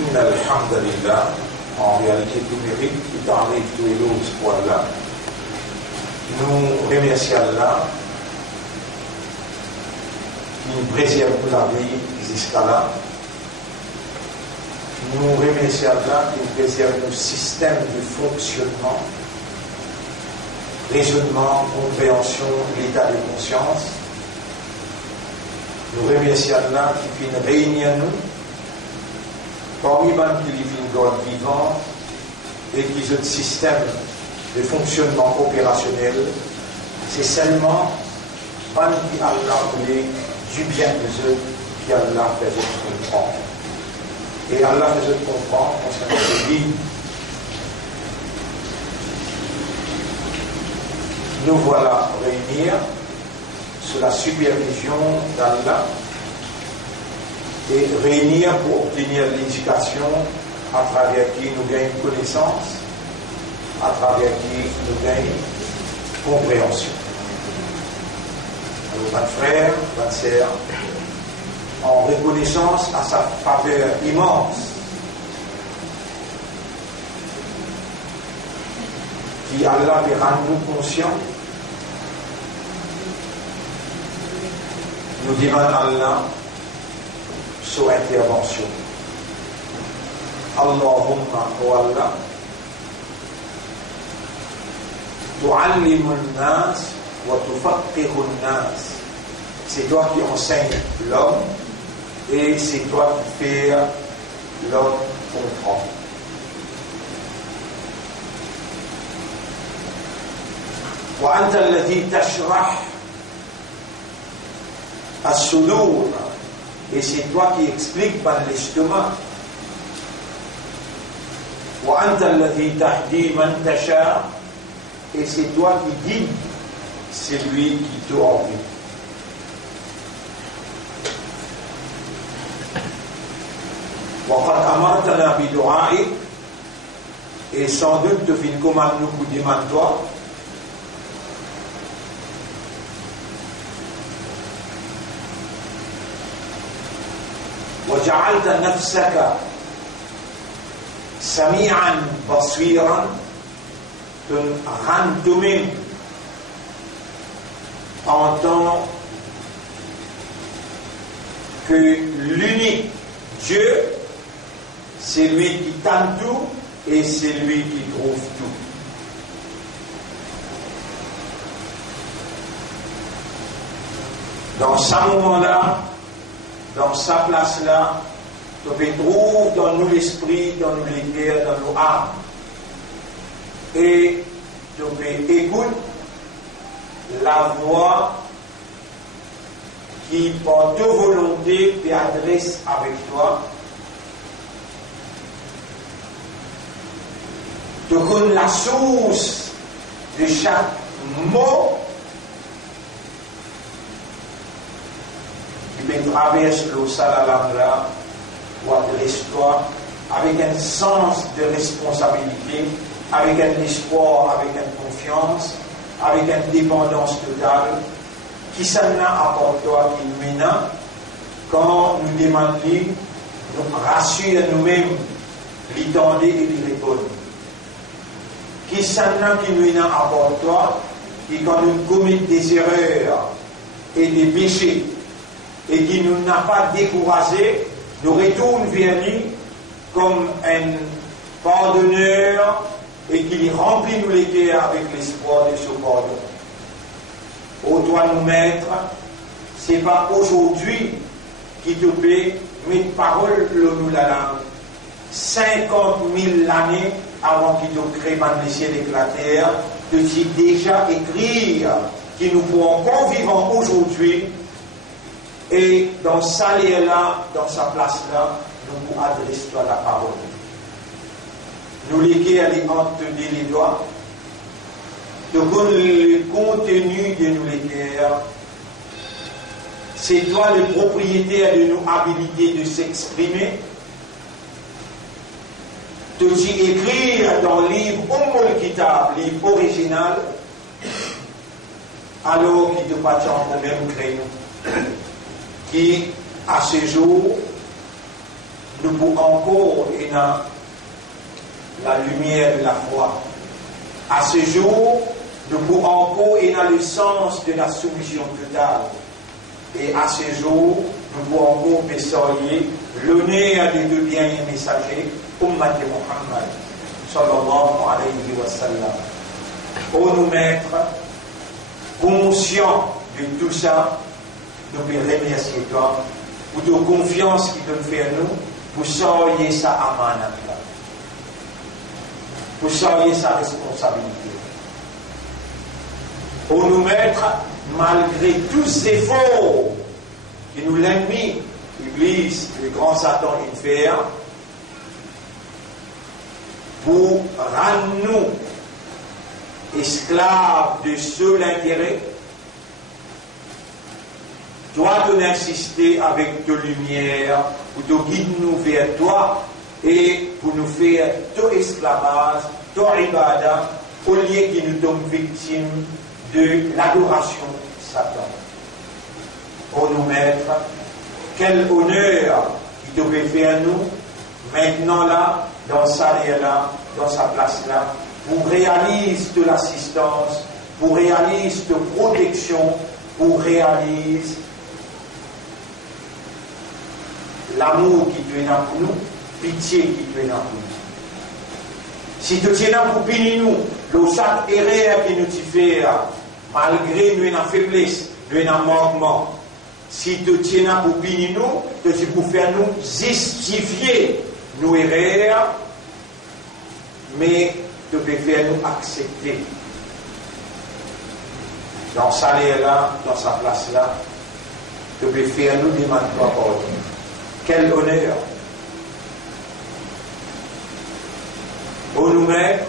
إن الحمد لله, en réalité tout mérite, tout arrive, tout éloge pour Allah. Nous remercions Allah qui nous préserve la vie jusqu'à là. Nous remercions Allah qui nous préserve nos systèmes de fonctionnement, raisonnement, compréhension, l'état de conscience. Nous remercions Allah qui fait une réunion nous, parmi même qui vit une God vivant et qui a un système de fonctionnement opérationnel. C'est seulement quand Allah voulait du bien de eux qui Allah fait comprendre. Et Allah fait comprendre concernant ce livre. Nous voilà réunis sous la supervision d'Allah et réunir pour obtenir l'éducation à travers qui nous gagnons connaissance, à travers qui nous gagnons compréhension. Alors, votre frère, votre sœur, en reconnaissance à sa faveur immense, qui Allah veut rendre nous conscients, nous demandons à Allah son intervention. Allahumma wa Allah, tu'allimu an-nas wa tufaqqihu an-nas. C'est toi qui enseignes l'homme et c'est toi qui fais l'homme comprendre. Wa anta alladhi tashrah as-sudur. Et c'est toi qui expliques par l'estomac. Wa anta alladhi tahdi man tasha. Et c'est toi qui dis celui qui t'a envie. Wa qad amartana bi du'a'i. Et sans doute tu fais une commande nous pour demander toi. وجعلت نفسك سميعا بصيرا, te rendre toi-même entend que l'unique Dieu, c'est lui qui tente tout et c'est lui qui trouve tout. Dans ce moment-là, dans sa place-là, tu peux trouver dans nous l'esprit, dans nous les cœurs, dans nos âmes. Et tu peux écouter la voix qui, par ta volonté, t'adresse avec toi. Tu connais la source de chaque mot qui traverse le salalamra ou adresse-toi avec un sens de responsabilité, avec un espoir, avec une confiance, avec une dépendance totale, qui s'en a apporté toi qui maintenant, quand nous demandons, nous rassure nous-mêmes, l'étendre et lui répondre. Qui s'en a qui nous apporte toi, et quand nous commettons des erreurs et des péchés, et qui nous n'a pas découragé, nous retourne vers lui comme un pardonneur et qui lui remplit nous les cœurs avec l'espoir de ce pardon. Ô toi nous maître, c'est pas aujourd'hui qui te paie, mais parole nous la langue. 50 000 années avant qu'il te crée les ciels et la terre, te dit déjà écrire qui nous pouvons encore vivre aujourd'hui. Et dans sa lieu-là, dans sa place-là, nous vous adressons la parole. Nous léguer à les entre les doigts, de le contenu de nous léguer. C'est toi le propriétaire de nos habilités de s'exprimer. De t'y écrire dans le livre Ummul Kitab, livre original, alors qu'il te passe en même créneau. Qui, à ce jour, nous pouvons encore la lumière de la foi. À ce jour, nous pouvons encore le sens de la soumission totale. Et à ce jour, nous pouvons encore bésailler l'honneur des deux bienheureux messagers, Ummat de Muhammad, sallallahu alayhi wa sallam. Ô nous maîtres, conscients de tout ça, nous te remercions toi pour ta confiance qui te fait nous, pour savoir sa amanat, pour savoir sa responsabilité. Ô nous maîtres, malgré tous ces efforts que nous l'ennemi, l'Église, le grand Satan, il fait, pour rendre nous esclaves de seul intérêt, toi tu insister avec ta lumière pour te guider nous vers toi et pour nous faire ton esclavage, ton ibadah, au lieu que nous sommes victimes de l'adoration Satan. Ô nous maîtres, quel honneur il devait faire nous, maintenant là, dans sa là, dans sa place là, pour réaliser de l'assistance, pour réaliser de protection, pour réaliser l'amour qui te est dans pour nous, pitié qui te est dans pour nous. Si tu tiens là pour punir nous, le chaque erreur qui nous fait, malgré nous une faiblesse, nous une manquement, si tu tiens là pour punir nous, tu pour faire nous justifier nos erreurs, mais tu peux faire nous accepter. Dans sa là, dans sa place là, tu peux faire nous demander toi pour lui. Quel honneur! Ô nous maîtres,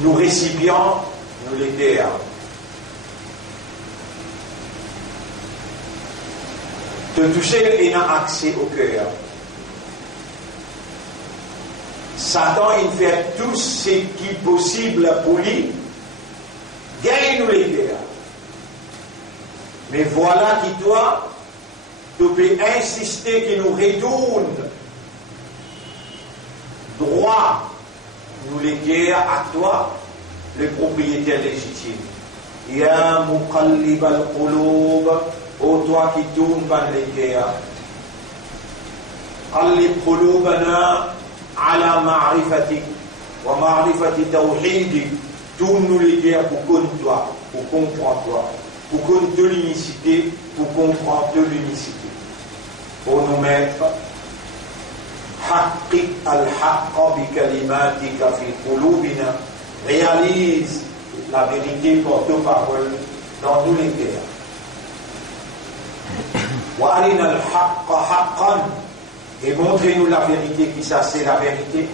nous récipients, nous les terres. Te toucher et n'a accès au cœur. Satan, il fait tout ce qui est possible pour lui, gagne nous les terres. Mais voilà qui toi, tu peux insister qu'il nous retourne droit, nous les guerres à toi, le propriétaire légitime. Ya muqallib al-qulub, ô toi qui tourne par les guerres. Qallib qulubana ala ma'rifatik wa ma'rifati tawhidik. Tourne-nous les guerres pour connaître toi, pour comprendre toi, pour connaître l'unicité, pour comprendre l'unicité. Ô nos maîtres, حقق الحق بكلماتك في قلوبنا, réalise la vérité par tes paroles dans tous les cœurs. وأرنا الحق حقا, et montrez-nous la vérité qui ça c'est la vérité.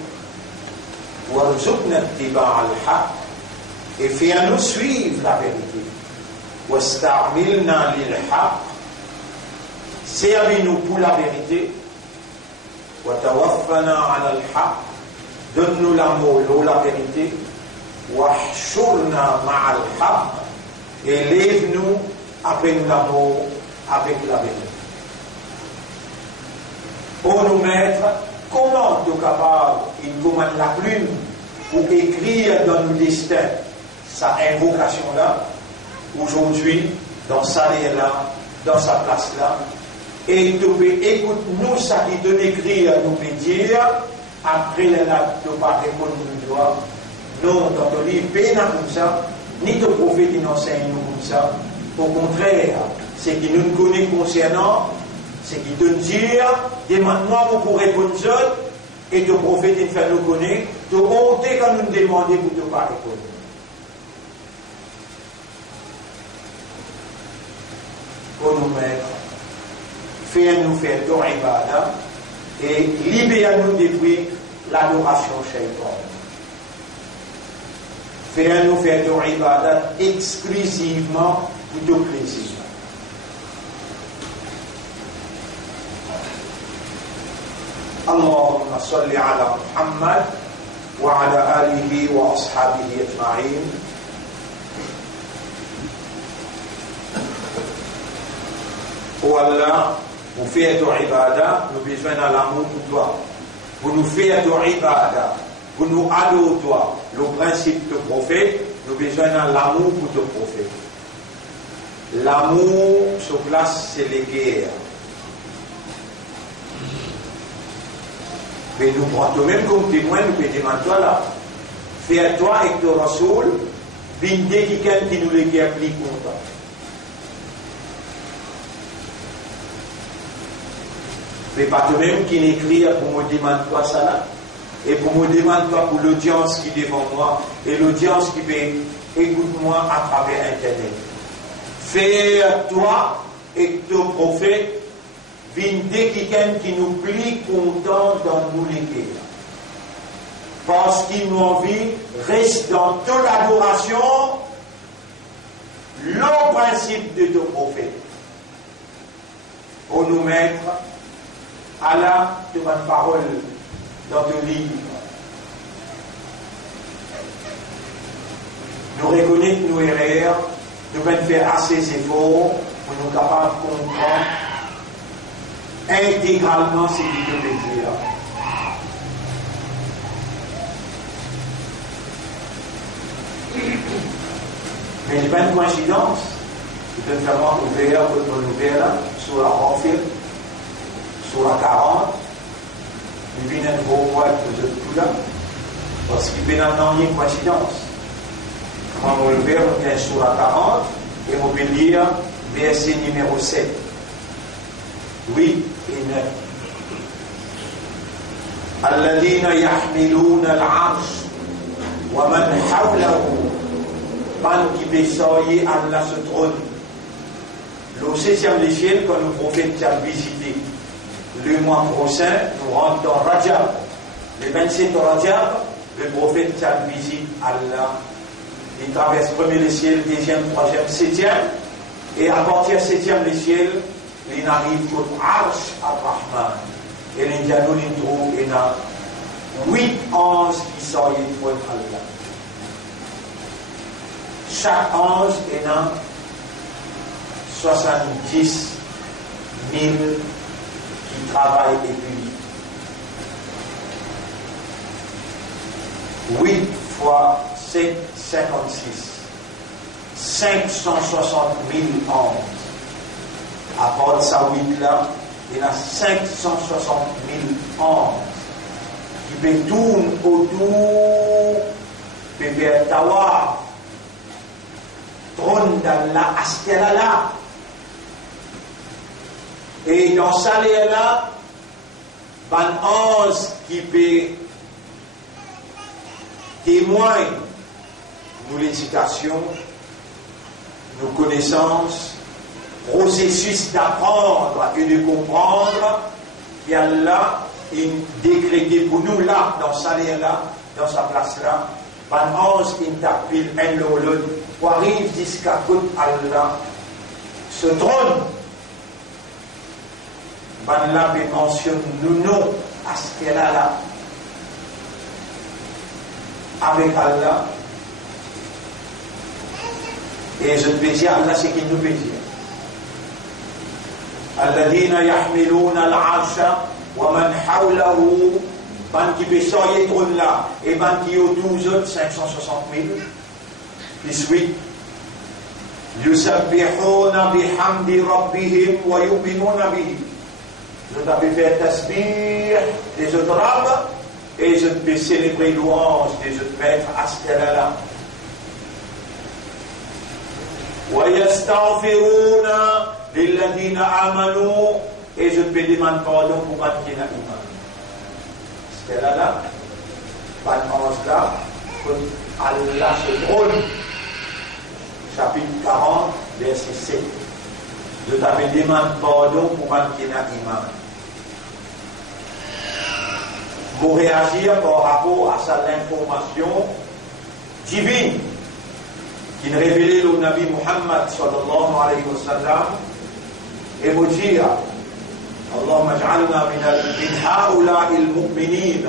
وارزقنا اتباع الحق, et fais-nous suivre la vérité. واستعملنا للحق, servis-nous pour la vérité. وتوفنا على الحق, donne-nous l'amour, la vérité. واحشرنا مع الحق, et lève-nous après l'amour, avec la vérité. Ô nos maîtres, comment tu es capable, il commande la plume pour écrire dans nos destins sa invocation-là, aujourd'hui, dans sa là, dans sa place-là, et tu peux écouter nous ça qui te décrit, nous peut dire, après là, tu ne peux pas répondre nous doigt. Non, dans ton livre, pas comme ça, ni ton prophète qui n'enseigne nous comme ça. Au contraire, ce qui nous connaît concernant, c'est qui te dit, dès maintenant, vous pourrez répondre seul, et ton prophète il fait nous connaître, tu honte quand nous nous demandons pour ne pas répondre. Pour nous maîtres, fais-nous faire ton ibadah et libère-nous depuis l'adoration shaitan. Fais-nous faire ton ibadah exclusivement pour ton plaisir. اللهم صل على محمد وعلى آله وأصحابه أجمعين. Oh Allah, Pour faire ton ibadah, nous avons besoin de l'amour pour toi. Pour nous faire ton ibadah, pour nous adorer toi, le principe de prophète, nous avons besoin de l'amour pour ton prophète. L'amour, sur place, c'est les guerres. Mais nous prenons même comme témoin, nous pouvons demander toi là. Fais-toi avec ton Rasoul, vindé quelqu'un qui nous les guerre plus content. Mais pas toi-même qui l'écrit pour me demander toi ça là. Et pour me demander toi pour l'audience qui est devant moi et l'audience qui peut écouter moi à travers Internet. Fais-toi et ton prophète, vindé quelqu'un qui nous plie content dans nous les guerres. Parce qu'il nous envie, reste dans toute l'adoration, le principe de ton prophète. Pour nous mettre à la de ma parole dans ton livre. Nous reconnaître nos erreurs, nous pouvons faire assez d'efforts pour nous capables de comprendre intégralement ce qu'il veut dire. Mais il n'y a pas une coïncidence. Il peut vraiment ouvrir votre nouvelle sur la Rafir, sur la 40. Il vient un gros poids que vous êtes tout là. Parce qu'il peut y avoir une coïncidence. Quand on ouvre, on est sur la 40 et on peut lire verset numéro 7. 8 et 9. الذين يحملون العرش ومن حوله ban qui besoye Allah se trône. Le 16e l'échelle, quand le prophète a visité le mois prochain, nous rentrons dans Rajab. Le 27 Rajab, le prophète a visité Allah. Il traverse premier l'échelle, deuxième, troisième, septième. Et à partir du 7e l'échelle, il arrive au Arsh al-Rahman. Et l'Indiano, il trouve 8 anges qui sont au trône Allah. Chaque ange est dans 70 000 qui travaillent et puis 8 fois 7, 56. 560 000 anges. À part de ça, 8 là, il y a 560 000 anges qui peuvent tourner autour de Pépé Tawa. Trône d'Allah, Askelala. Et dans ça, là, un ange qui peut témoigner nous l'éducation, nos connaissances, processus d'apprendre et de comprendre, et Allah est décrété pour nous là, dans ça, là, dans sa place là. Un ange qui t'appelle un lolon, pour arriver jusqu'à côté Allah, ce trône, ben là, il mentionne nous non, à ce qu'elle a là, avec Allah, et je peux dire, Allah, c'est qu'il nous peut dire. الذين يحملون العرش ومن حوله ban qui peut sortir trône là et ban qui autour autres 560 000 plus 8 يسبحون بحمد ربهم ويؤمنون به. Je t'avais fait tasbih des autres rabbes et je te célébrer louange des autres maîtres à ce qu'elle-là. ويستغفرون للذين آمنوا et je te demande pardon pour ceux qui n'ont pas. C'est là, pas de là, Allah se trône, chapitre 40, verset 7. Je t'avais demandé pardon pour ceux qui n'ont pas. Pour réagir par rapport à cette information divine qui nous révélait le Nabi Muhammad sallallahu alayhi wa sallam et vous dire اللهم اجعلنا من هؤلاء المؤمنين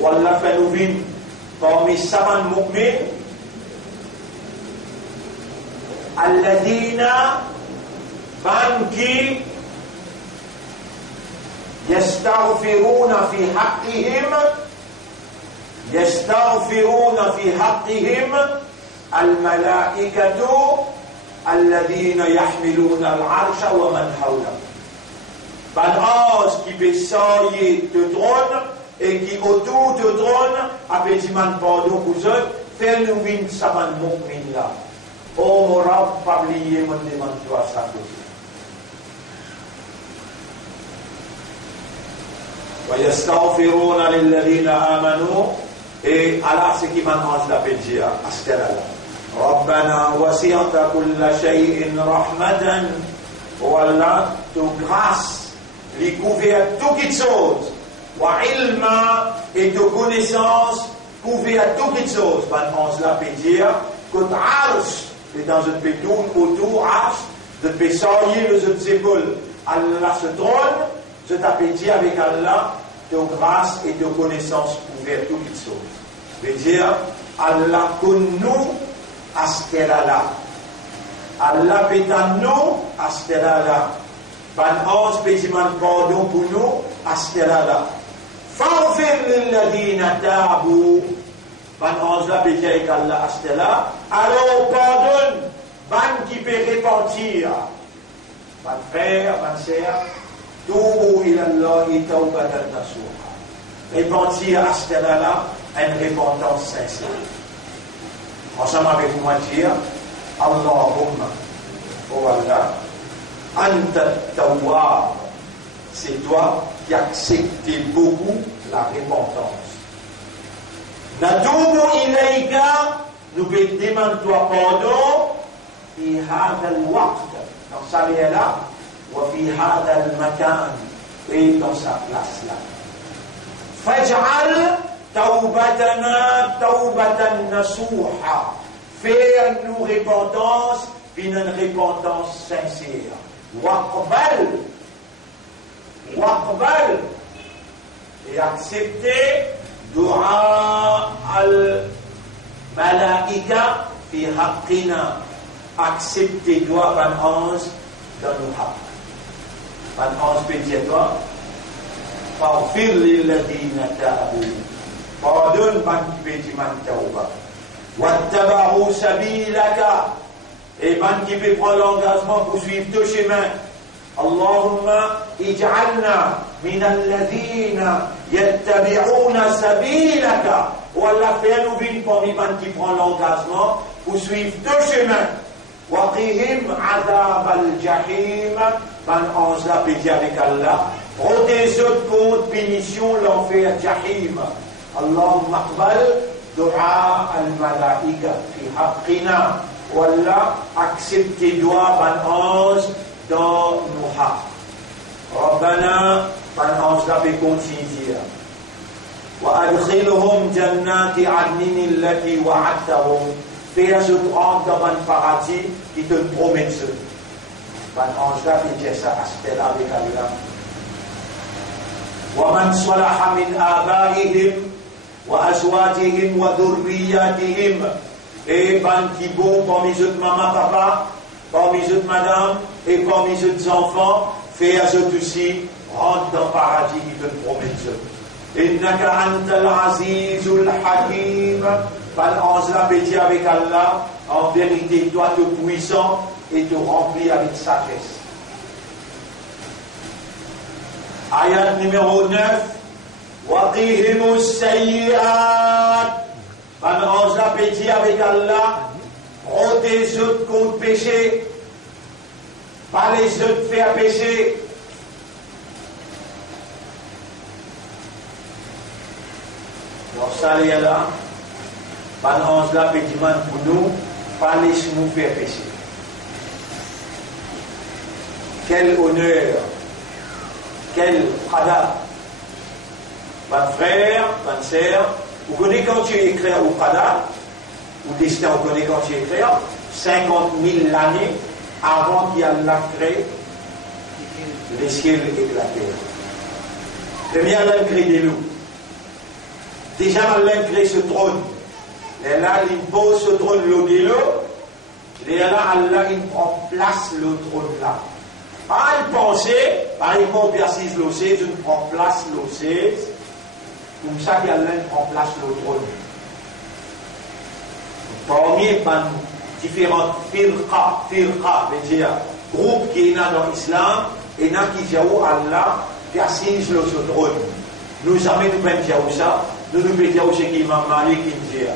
ولا فنوفين parmi ces mu'min الذين ban qui يستغفرون في حقهم الملائكة الذين يحملون العرش ومن حوله. Ban ange qui peut sortir de trône et qui autour de trône a petit man pardon pour eux, fait nous vin saman mu'min là. Oh mon Rab, pas oublier mon demande toi ça côté. ويستغفرون للذين آمنوا et Allah ce qui m'annonce la pédia à ce là ربنا وسعت كل شيء رحمة والله de grâce les couvert toutes choses wa ilma et de connaissance couvert toutes choses m'annonce la pédia que arsh et dans un pétoun autour arsh de pésailler les épaules Allah se trône je t'appelle dire avec Allah de grâce et de connaissance couvert toutes choses. Veut dire Allah connaît nous à ce qu'elle a là. Allah pétane nous à ce qu'elle a là. Ban ange pétiman pardon pour nous à ce qu'elle a là. Faghfir lilladhina tabu. Ban ange là pétane avec Allah à ce qu'elle a. Alors pardonne ban qui peut repentir. Ban frère, ban sœur. Toubu ilallahi tawbatan nasuha. Repentir à ce là une repentance sincère. Ensemble avec moi dire Allahumma, oh Allah, anta tawwab. C'est toi qui acceptes beaucoup la repentance. Natubu ilayka, nous demandons toi pardon, fi hadha al-waqt, dans sa vie là. وفي هذا المكان et dans sa place là. فاجعل توبتنا توبة نصوحا. Fais-nous repentance, une repentance sincère. وقبل et accepter دعاء الملائكة في حقنا. Accepter doigt un ange dans nos haqq. Ban ange peut dire toi, faghfir lilladhina tabu. Pardonne ban qui peut dire man tawba. Wattaba'u sabilaka. Et ban qui peut prendre l'engagement pour suivre ton chemin. Allahumma ij'alna min alladhina yattabi'una sabilaka. Ou Allah fait nous vivre parmi ban qui prend l'engagement pour suivre ton chemin. Waqihim adab al-jahim. Ban ange la pédia avec Allah. Protège-eux contre punition l'enfer jahim. Allahumma aqbal dua al-malaika fi haqqina. Wallah, acceptez doigt ban ange dans nos haqq. Rabbana, ban ange la peut continuer. Wa adkhilhum jannati adnin allati wa'adtahum. Fais-je rentrer dans un paradis qui te promet ce. Ban ange là, il dit ça à ce là avec Allah. ومن صلح من آبائهم وأزواجهم وذرياتهم. Et ban qui bon parmi eux maman, papa, parmi eux madame, et parmi eux enfants, fais-je aussi rentre dans le paradis qui te promet ce. Innaka antal azizul hakim. Ban ange là, il dit avec Allah, en vérité, toi, tu es puissant et tu remplis avec sagesse. Ayat numéro 9. Waqihimus sayyi'at. Ban ange là, il dit avec Allah, protège-eux contre péché, pas les autres faire pécher. Donc ça, il y a là. Ban ange là, il dit pour nous, pas laissez-nous faire pécher. Quel honneur, quel prada. Ban frère, ban sœur, vous connaissez quand tu es écrit au prada, ou destin, vous connaissez quand tu es écrit, 50 000 années avant qu'il y ait la créé les ciels et la terre. Première, elle a créé des loups. Déjà, elle a créé ce trône. Et là, il pose ce trône là, et là, Allah, il prend place le trône là. Ah, il pensait par exemple, persiste l'osseuse, on prend place l'osseuse, comme ça qu'il y a l'un prend place l'autre. Parmi les différentes firqa, veut dire groupe qui est là dans l'islam, et là qui dit Allah, persiste l'autre. Nous jamais nous pouvons dire ça, nous pouvons dire ce qui Imam Malik qui dit.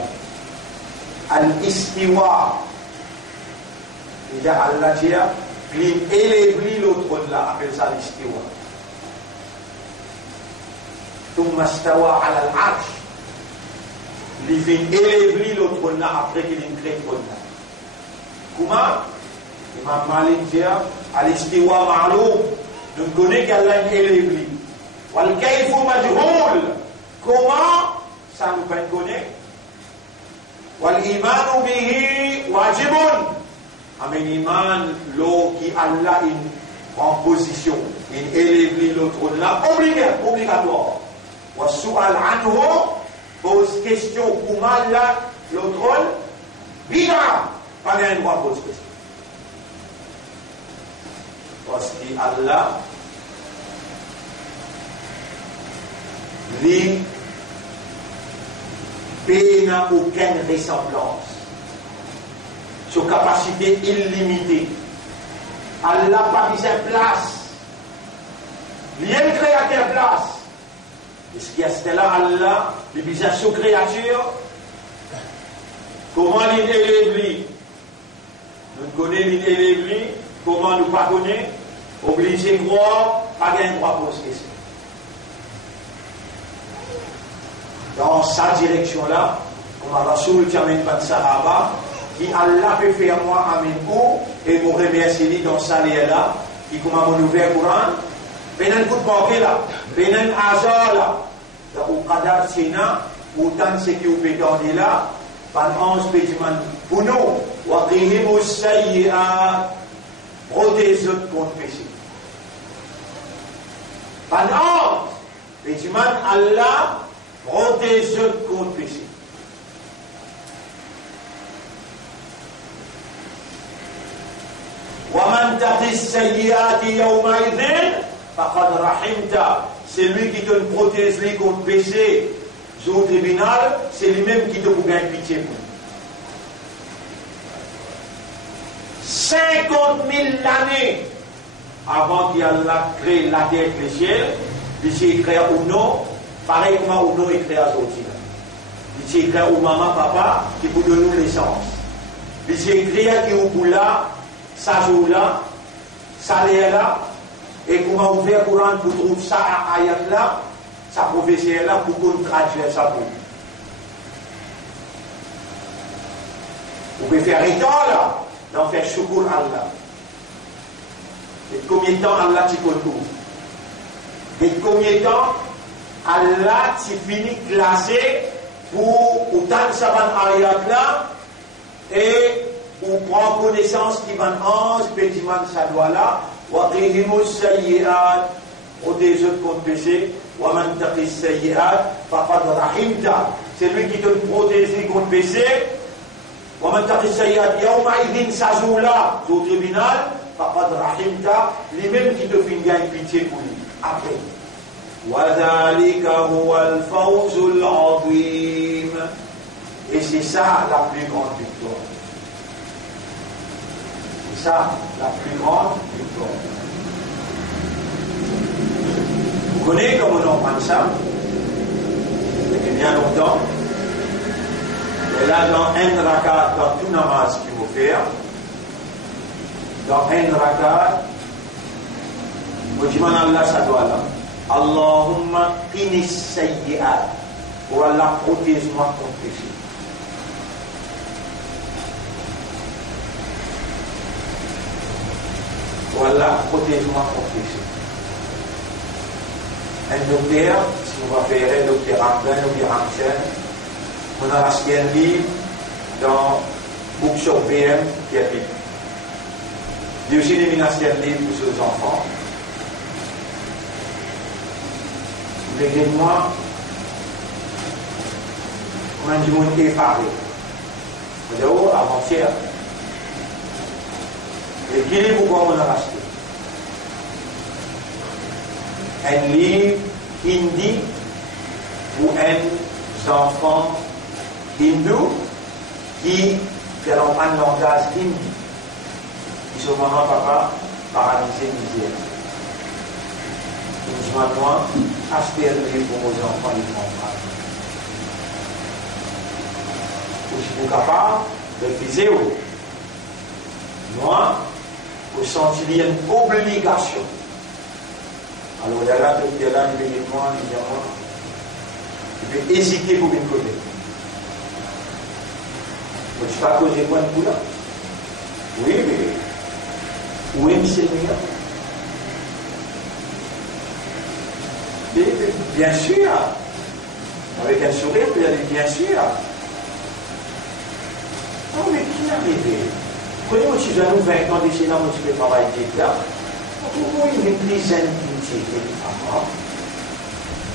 Al-Istiwa, il y a Allah dit, élever l'autre là, appelle ça l'istiwa. Thumma stawa ala al-arsh. Il vient élever l'autre là après qu'il est créé l'autre là. Comment? Imam Malik dit, al-istiwa ma'loum. Nous connaissons qu'Allah est élevé. Wal kayfu majhoul. Comment? Ça nous connaît. Wal imanu bihi wajibun. Amen iman l'eau qui Allah en position, il élève l'autre là, obligatoire. Wa su'al anhu, pose question, comment là, l'autre, bida, pas un droit pose question. Parce que Allah, lui, n'a aucune ressemblance. Sur capacité illimitée. Allah n'a pas besoin de place. Rien de créateur place. Et ce qui est là, Allah, il a besoin de créature. Comment il élève? Nous connaissons l'élève, comment nous pas connaître? Obligé de croire, pas de droit pour ce question. Dans sa direction-là, comme Rasoul Tchamen Ban Sahaba, qui Allah peut faire moi à mes coups et vous remercier dans sa là, qui comme à mon ouvert Coran, Benan coup de banque là, Benan Azar là, au Qadar Sina, autant ce qui vous peut donner là, par 11 pétiments pour nous, Waqihimu Sayyi'at, protéger contre péché. Par 11 pétiments Allah, protéger contre péché. وَمَنْ تَقِ السَّيِّئَاتِ يَوْمَئِذٍ فَقَدْ رَحِمْتَ. C'est lui qui te protège lui contre péché au tribunal, c'est lui-même qui te peut gagner pitié pour. 50 000 années avant qu'Allah crée la terre et le ciel, il s'est créé ou non, pareil comme ou non il crée à sortir. Il s'est créé au maman, papa, qui vous donne nous l'essence. Il s'est créé qui vous là, ça joue là, ça l'est là, et comment ouvert le Coran pour trouver ça à ayat là, sa prophétie là pour qu'on traduise ça pour vous. Vous pouvez faire état là, d'en faire shukr Allah. Et combien de temps Allah t'y contourne? Et combien de temps Allah t'y finit classé pour autant de saban ayat là, et on prend connaissance qui van 11 pétiments de sa doigt là, waqihimu sayyi'at, protéger contre péché, wa man taqi sayyi'at, faqad rahimta. C'est lui qui te protège contre péché, wa man taqi sayyi'at, yawma idhin sa joue là, au tribunal, faqad rahimta, lui-même qui te fait gagner pitié pour lui. Après. Wa dhalika huwa al-fawzul azim. Et c'est ça la plus grande victoire. Ça, la plus grande victoire. Vous connaissez comment on en prend ça? Depuis bien longtemps. Et là, dans un rakat, dans tout namaz qu'il faut faire, dans un rakat, vous dites, Allah, ça doit là. Allahumma qinis sayyi'at. Pour Allah, protège-moi contre péché. Voilà, protège-moi contre péché. Un docteur, si on va faire un docteur Amden ou bien Amchen, on a acheté un livre dans Bookshop VM qui est libre. Il y a aussi des acheté un livre pour ces enfants. Mais moi, on a du monde qui est effaré. On dit, oh, avant-hier. Et qui est pourquoi on a racheté? un livre hindi pour un enfant hindou qui fait un langage hindi. Ils sont maman, papa, paralysé, misère. Ils nous ont moi, acheter un livre pour nos enfants, ils comprennent. Je suis capable de viser. Moi, je sens qu'il y a une obligation. Alors, il y a là, évidemment, je vais hésiter pour une côté. Je ne sais pas causer quoi de coup là. Oui, mais où est M. le bien sûr, avec un sourire, puis il a dit bien sûr. Non, mais qui est arrivé? Prenez-moi, si j'ai 20 ans d'ici là, je peux travailler là. Pourquoi il est plus intimité que les femmes?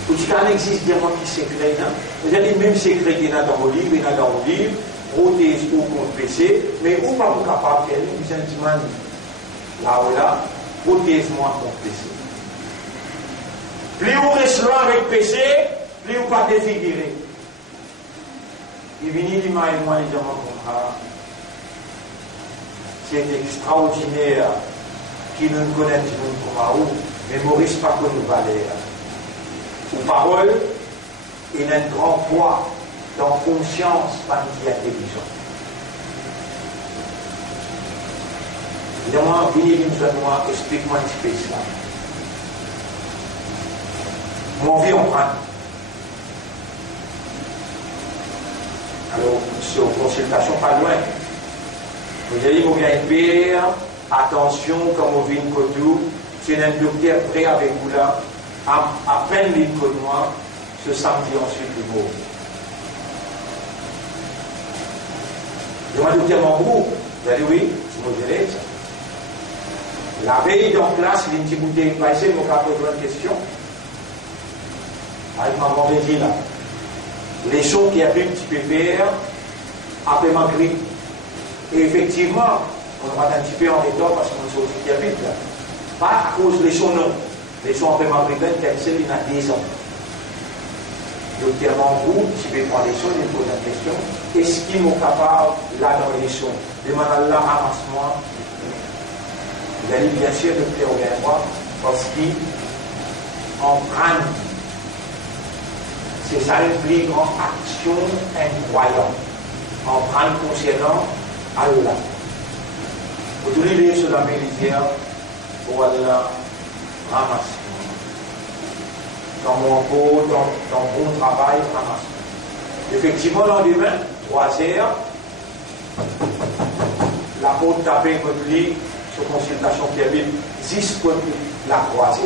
Ou tu n'en existe des gens qui s'écrivent, hein? Il y a les mêmes secrets qu'il y a dans vos livres, il y en a dans vos livres, prothèse ou confessé, mais où pas vous capable de faire les sentiments là ou là, prothèse-moi confessé. Plus vous restez loin avec péché, plus vous pas défigurer. Il vient du mal et moi, les gens comme ça. C'est extraordinaire qui nous connaissent comme nous, mais Maurice pas que nous valait. Aux paroles, il a un grand poids dans la conscience parmi les intelligents. Évidemment, viens explique-moi un petit peu cela. Mon vie en prend. Alors, sur consultation, pas loin. Vous allez vous bien faire attention quand vous venez côté, c'est un docteur prêt avec vous là, à peine les côtes noirs, ce samedi ensuite du mot. Je m'en docteur mon groupe, vous allez oui, c'est mon élève. La veille dans classe, il y a une petite bouteille passée, mon cas pose une question. Avec ma mauvaise là. Les choses qui a pu un petit peu faire, après ma grippe. Et effectivement, on va un petit peu en retard parce qu'on est sorti qui habite là. Pas à cause des sons, non. Les sons après ma grippe, il y a 10 ans. Donc, il y a un groupe qui peut prendre les sons, il pose la question est-ce qu'ils sont capables là dans les sons? Demande à Allah, ramasse-moi. Il a dit bien sûr de faire au bien parce qu'ils en prennent. C'est ça une plus grande action incroyable. En prendre concernant Allah. Vous tous les sur la militaire pour Allah ramasser. Dans mon beau, dans bon travail, ramasser. Effectivement, le lendemain, 3 heures, la porte tapée contre lui, sur consultation qui avait 10 contre la croisée.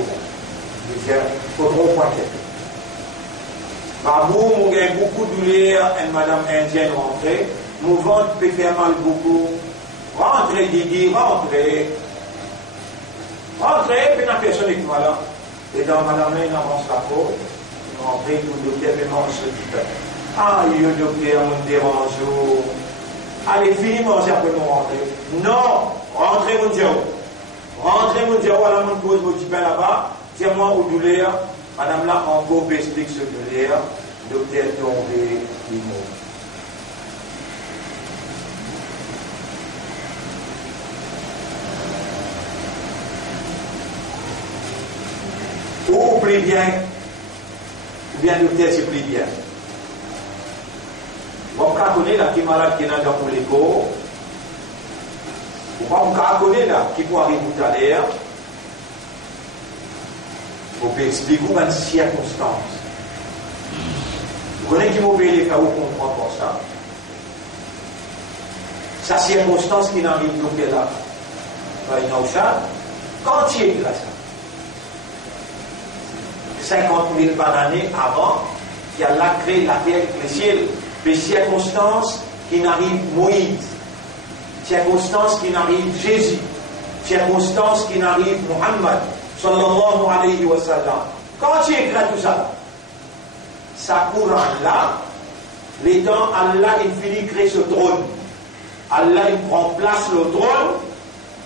Il faut trop pointer. Babou, mon gars, beaucoup de douleur, une madame indienne rentrée. Mon ventre peut faire mal beaucoup. Rentrez, Didi, rentrez. Rentrez, puis la personne est voilà. Et dans madame, il avance la porte. Rentrez, tout le docteur, puis mange ce petit peu. Ah, il y a le docteur, on me dérange. Allez, finis manger après nous rentrer. Non, rentrez, mon Dieu. Rentrez, mon Dieu, voilà, mon pose mon petit pain là-bas. Tiens-moi au douleur. Madame là, encore explique ce douleur. Docteur tombé, il mort. Ou plie bien, ou bien docteur se plie bien. Bon, on connaît là qui est malade qui est dans l'écho. On connaît là qui peut arriver tout à l'heure. On peut expliquer une circonstance. Vous connaissez qui m'a payé les cas où on comprend pour ça. Sa circonstance qui n'arrive donc là. Quand il est là, 50 000 par année avant qu'il a créé la terre et le ciel. Les circonstances qui n'arrivent Moïse, circonstances qui n'arrivent Jésus, circonstances qui n'arrivent Muhammad, sallallahu alayhi wa sallam. Quand tu écris tout ça, ça courant là, les temps, Allah il finit de créer ce trône. Allah il prend place le trône,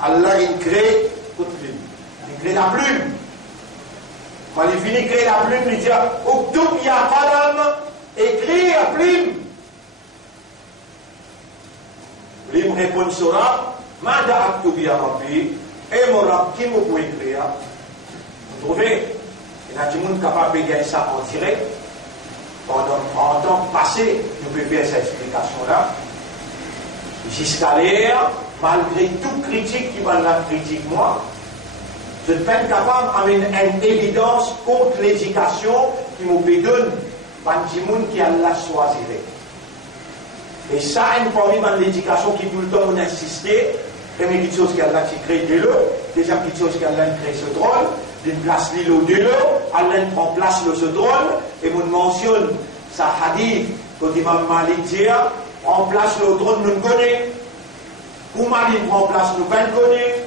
Allah il crée toute plume. Il crée la plume. Quand il finit créer la plume, il dit Uktub ya qalam, écris à plume. Il me répond Sora, Mada Aktub ya Rabbi, et mon Rab, qui me peut écrire? Vous trouvez? Il y a des gens capables de gagner ça en direct. Pendant 30 ans passés, nous pouvons faire cette explication-là. Jusqu'à l'heure, malgré toute critique qui va la critique, moi, je suis capable d'amener une évidence contre l'éducation qui me donne par des gens qui a la choisi. Et ça, une parmi de l'éducation qui tout le temps on insisté, première petite chose qu'elle a créé de l'eau, deuxième petite chose qu'elle a créé ce drôle, d'une place l'îlot de l'eau, elle prend place le ce drôle, et on mentionne sa hadith, quand Imam Malik dit, en place le drôle, nous le connaissons. Ou Malik prend place, nous le connaissons.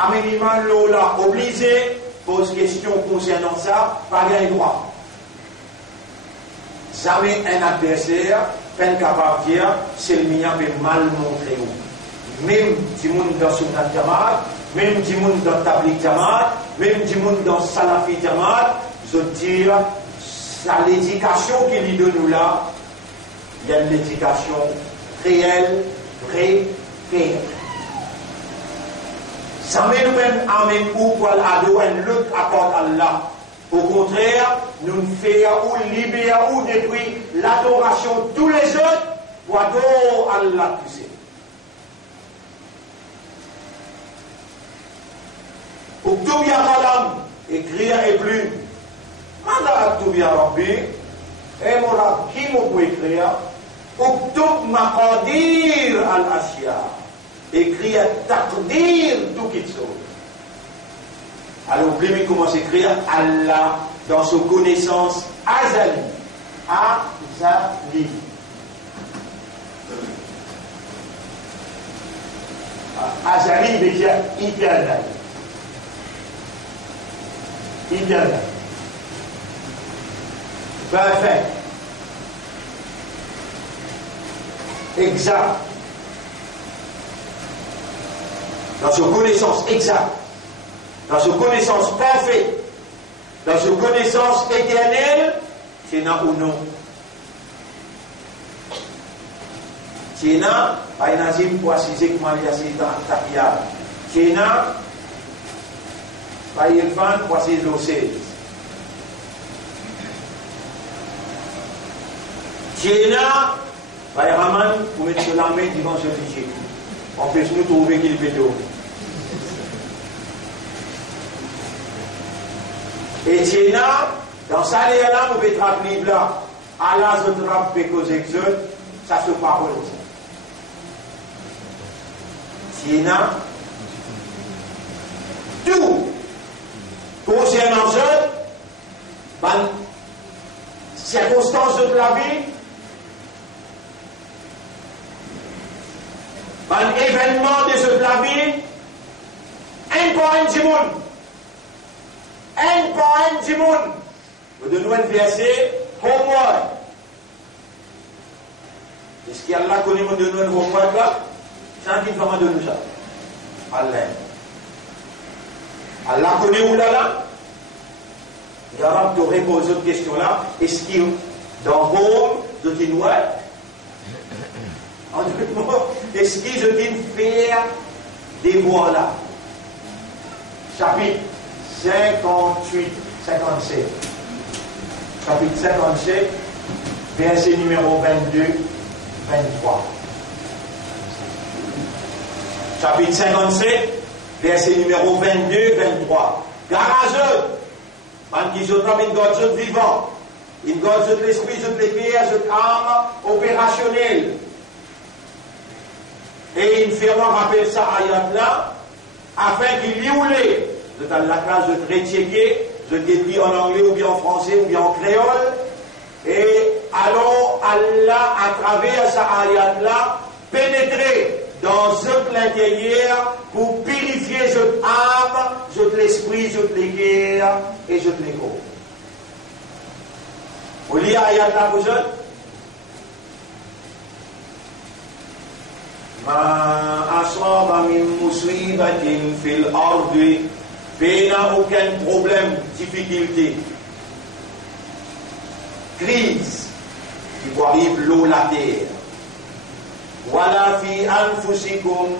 À minimum, l'eau l'a obligé, pose question concernant ça, pas bien droit. Jamais un adversaire, peine capable de dire, c'est le mien peut mal montrer où. Même du monde dans Sunnat Jamaat, même du monde dans Tabligh Jamaat, même du monde dans Salafi Jamaat, je dis, à l'éducation qu'il lui donne là, il y a l'éducation réelle, vraie, réelle. Ça met nous-mêmes amène ou pour l'ado et l'autre apporte Allah. Au contraire, nous faisons ou libérer ou détruire l'adoration de tous les autres pour adorer Allah tout seul. Uktub ya qalam, écrire et plus. Manda aktub ya Rabbi, et mon Rab, qui me peut écrire? Uktub maqadir al-ashya. Écrire taqdir tout quelque chose. Alors, oubliez comment s'écrire Allah dans sa connaissance azali. Azali. Azali veut dire éternel. Éternel. Parfait. Exact. Dans sa connaissance exacte, dans sa connaissance parfaite, dans sa connaissance éternelle, c'est là ou non. C'est là, pas une azim pour assiser comment il y a ces tapiades. C'est là, pas une fan pour assiser l'océan. C'est là, pas une raman pour mettre sur la main devant ce fichier. On peut nous trouver qu'il peut tourner. Et Tiena, dans sa léa, nous pouvons rappeler là, Allah se trappe pécos exode, ça se parole. Tiena, tout concernant ce, circonstances de la vie, un événement de ce vie, un point du monde. Un point du monde. Nous donnons un verset, homework. Est-ce qu'il y a là qu'on nous donne un homework là? C'est un qui va me donner ça. Allah. Allah connaît où là? Il y a de répondre à cette question là. Est-ce qu'il dans home, de Tinoua? En d'autres mots, est-ce que je dis faire des voix là? Chapitre 58, 57. Chapitre 57, verset numéro 22, 23. Chapitre 57, verset numéro 22, 23. Garageux, man qui se trompe une God vivant, une God de l'esprit, de l'éclair, de l'âme opérationnelle. Et il fait rappel ça ayat là, afin qu'il y oule, dans la classe de rechecker, je décris en anglais ou bien en français ou bien en créole, et alors Allah, à travers ça ayat là, pénétrer dans l'intérieur pour purifier votre âme, votre l'esprit, votre l'éclair et votre l'ego. Vous lisez ayat là vous autres? Ma asaba min musibatin fil ardi, n'a aucun problème difficulté, crise, qui peut arriver l'eau, la terre. Voilà, fi anfusikum,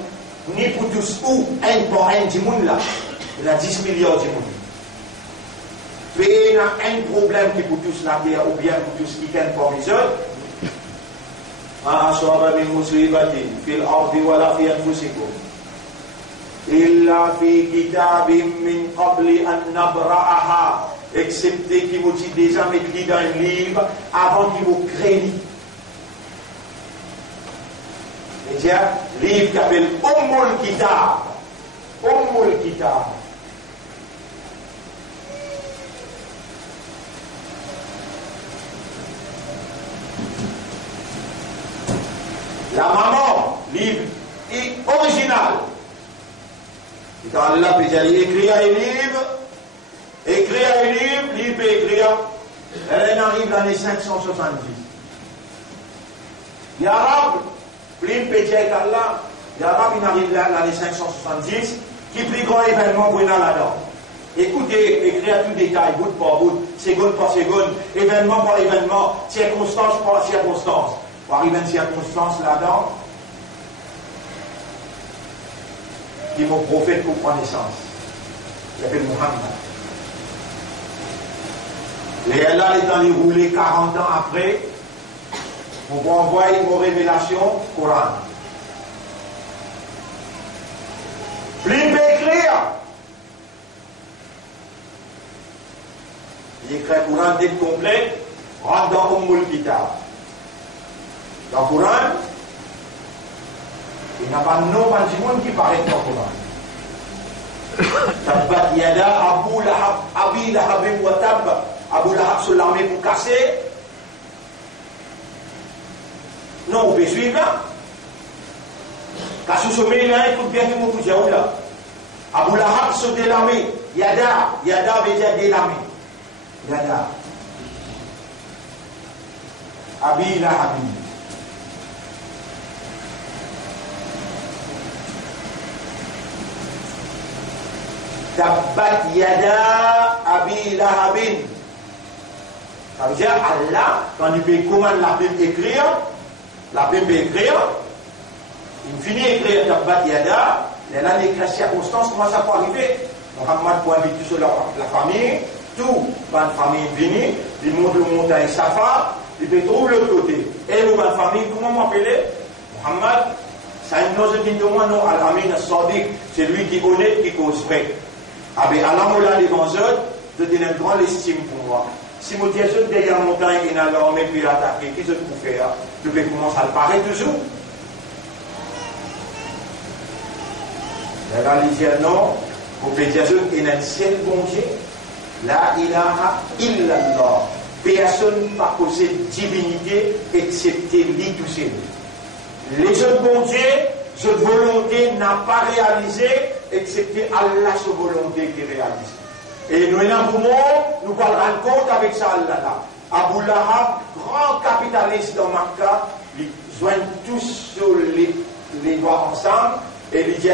ni pour tous ou, un pour un du monde là. Il y a 10 milliards du monde. Mais il y a un problème qui pour tous la terre, ou bien pour tous qui viennent pour les autres. أصاب من مصيبة في الأرض ولا في أنفسكم إلا في كتاب من قبل أن نبرأها excepté qui vous dit déjà écrit dans un livre avant qu'il vous crée. C'est-à-dire, livre qui s'appelle Ummul Kitab. Ummul Kitab. La maman, livre original. Quand Allah peut dire écrire un livre, livre peut écrire, elle arrive l'année 570. Les Arabes, plus peut dire qu'Allah, les Arabes ils arrivent l'année 570, qui plus grand événement pour là-dedans. Écoutez, écrire tout détail, bout par bout, seconde par seconde, événement par événement, circonstance par circonstance. Pour arriver à une circonstance là-dedans, qui est mon prophète pour prendre naissance. Il s'appelle Muhammad. Et Allah est dans les roulés 40 ans après, pour envoyer une révélation Coran. Plus il peut écrire. Il écrit le Coran dès complet, rentre dans Ummul Kitab. Dans le Coran, il n'y a pas de nom du monde qui paraît dans le Coran. Tabbat yada Abu Lahab, Abi Lahab wa Tab. Abu Lahab sur l'armée pour casser. Non, on peut suivre là. Quand vous sommez là, écoute bien que vous dites là. Abu Lahab sur l'armée. Yada veut dire de l'armée. Yada. Abi Lahab. Tabbat yada Abi Lahabin. Ça veut dire Allah, quand il peut commander la Bible écrire, il finit d'écrire Tabbat yada, et là les circonstances, comment ça peut arriver? Muhammad pour inviter sur la famille, tout, la famille venue, il monte le montagne Safa, il peut trouver l'autre côté. Et nous, la famille, comment m'appeler? Muhammad, ça ne dit de moi, non, Al-Amin As-Sadiq, c'est lui qui est honnête, qui cause vrai. Avec Allah Moula devant eux, je donne une grande estime pour moi. Si je dis que derrière la montagne, il y a l'armée puis l'attaquer, qu'est-ce que je peux faire? Je peux commencer à le parler toujours. Et là, il dit non, vous pouvez dire qu'il y a un seul bon Dieu, la ilaha illallah. Personne n'a possède divinité excepté lui tout seul. Les autres bons dieux, cette volonté n'a pas réalisé, excepté Allah, sa volonté qui réalise. Et nous, nous allons rendre compte avec ça, Allah. Abu Lahab, grand capitaliste dans Makkah, ils joignent tous sur les doigts ensemble, et ils disent,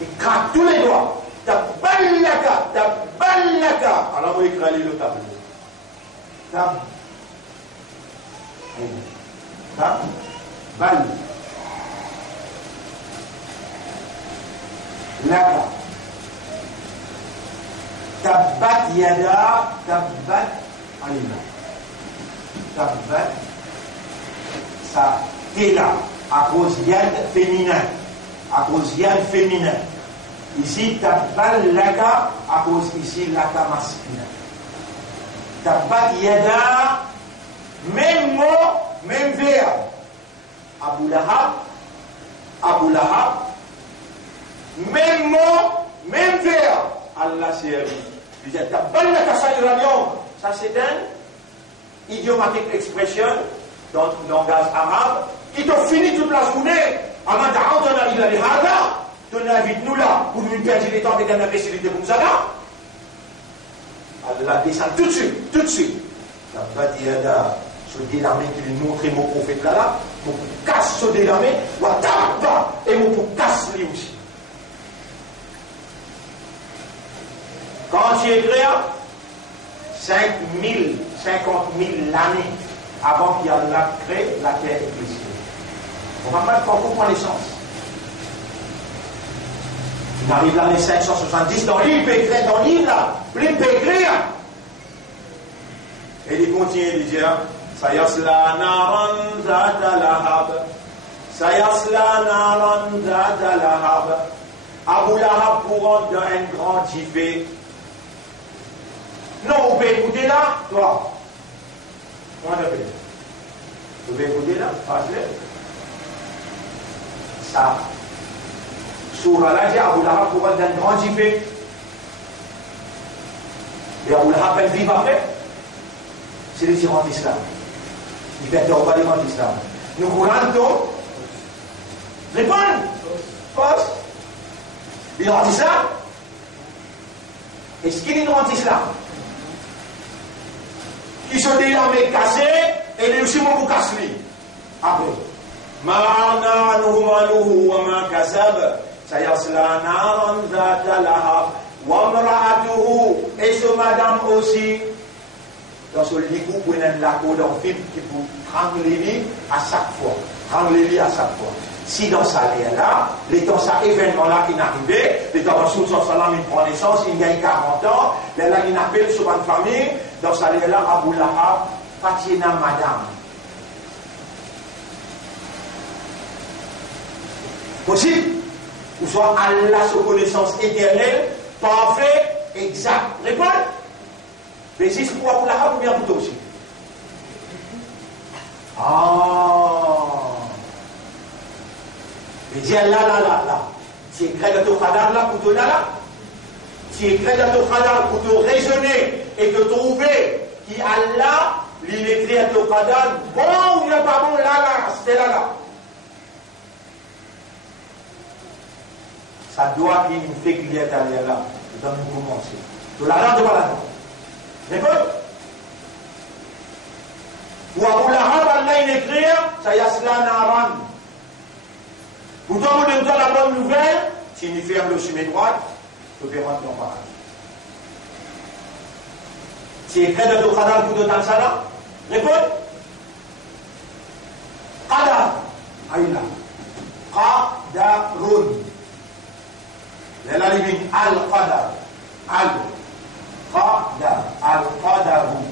ils craquent tous les doigts. Taballaka. Alors, on écrit le tableau. Bal. Laka. Tabbat yada, tabbat alima. Tabbat, ça est là, à cause yad féminin. À cause yad féminin. Ici, tabbal laka, à cause ici laka masculin. Tabbat yada, même mot, même verbe. Abu Lahab, même mot, même verbe. Allah c'est lui. Il dit tabbat laka sayra al-yawm. Ça c'est une idiomatique expression dans le langage arabe qui t'a fini toute la journée. Avant d'entendre il a dit hada, tu n'invites nous là pour nous perdre le temps de gagner la facilité comme ça là. Allah descend tout de suite. Tabbat yada, ce délarmé qui lui montre mon prophète là, pour casse ce délarmé, ou tabba, et pour casse lui aussi. Quand tu écris, 50 000 l'année avant qu'Allah crée la terre et les cieux. Mohammed prend naissance. Il arrive l'année 570 dans l'île, il peut écrire dans l'île là, il peut écrire. Et il continue de dire Sayasla naran zata lahab. Sayasla naran zata lahab. Abu Lahab pour rentrer dans un grand jiffé. Non, vous pouvez écouter là, toi. Moi, je vais. Vous pouvez écouter là, face-le. Ça. Surah là, dit Abu Lahab pour rentrer dans un grand jiffé. Et Abu Lahab, elle vit après. C'est les tyran d'islam. Il fait pas les tyran d'islam. Nous courons, répondez. Pause. Il rentre islam. Est-ce qu'il est rentre islam? Qui sont des armées cassées et les aussi beaucoup cassés. Après. Ma'ana nuhumanuhu wa ma kasab. Sayasla naran zata lahab. Wa mra'atuhu. Et ce madame aussi. Dans ce lit, vous prenez la cour d'un film qui vous prend les lits à chaque fois. Prendre les lits à chaque fois. Si dans sa là, les temps, ça événement-là qui n'arrivait, les temps, dans son salam, il prend naissance, il gagne 40 ans, là, il appelle sur une famille, dans sa là, Abu Lahab, Fatina madame. Possible? Ou soit Allah, sa connaissance éternelle, parfait, exact. Répondez? Mais si c'est pour Abu Lahab ou bien pour toi aussi? Mais dis là. Tu écris dans ton khadar là pour te là. Tu écris dans ton khadar pour te raisonner et te trouver qui Allah, il écrit dans ton khadar, bon ou bien pas bon, là, c'était là. Ça doit qu'il nous fait qu'il y ait allé là. Nous allons commencer. De là, de là. D'accord? Ou Abu Lahab, Allah, il écrit, ça yasla naran. Pourtant, vous donnez la bonne nouvelle, s'il y ferme le chemin droit, vous pouvez rentrer en paradis. Si écrit dans le khadar pour donner ça là, répondez. Khadar, aïla. Qadarun. La limite, al-qadar. Al-qadar. Al-qadaru.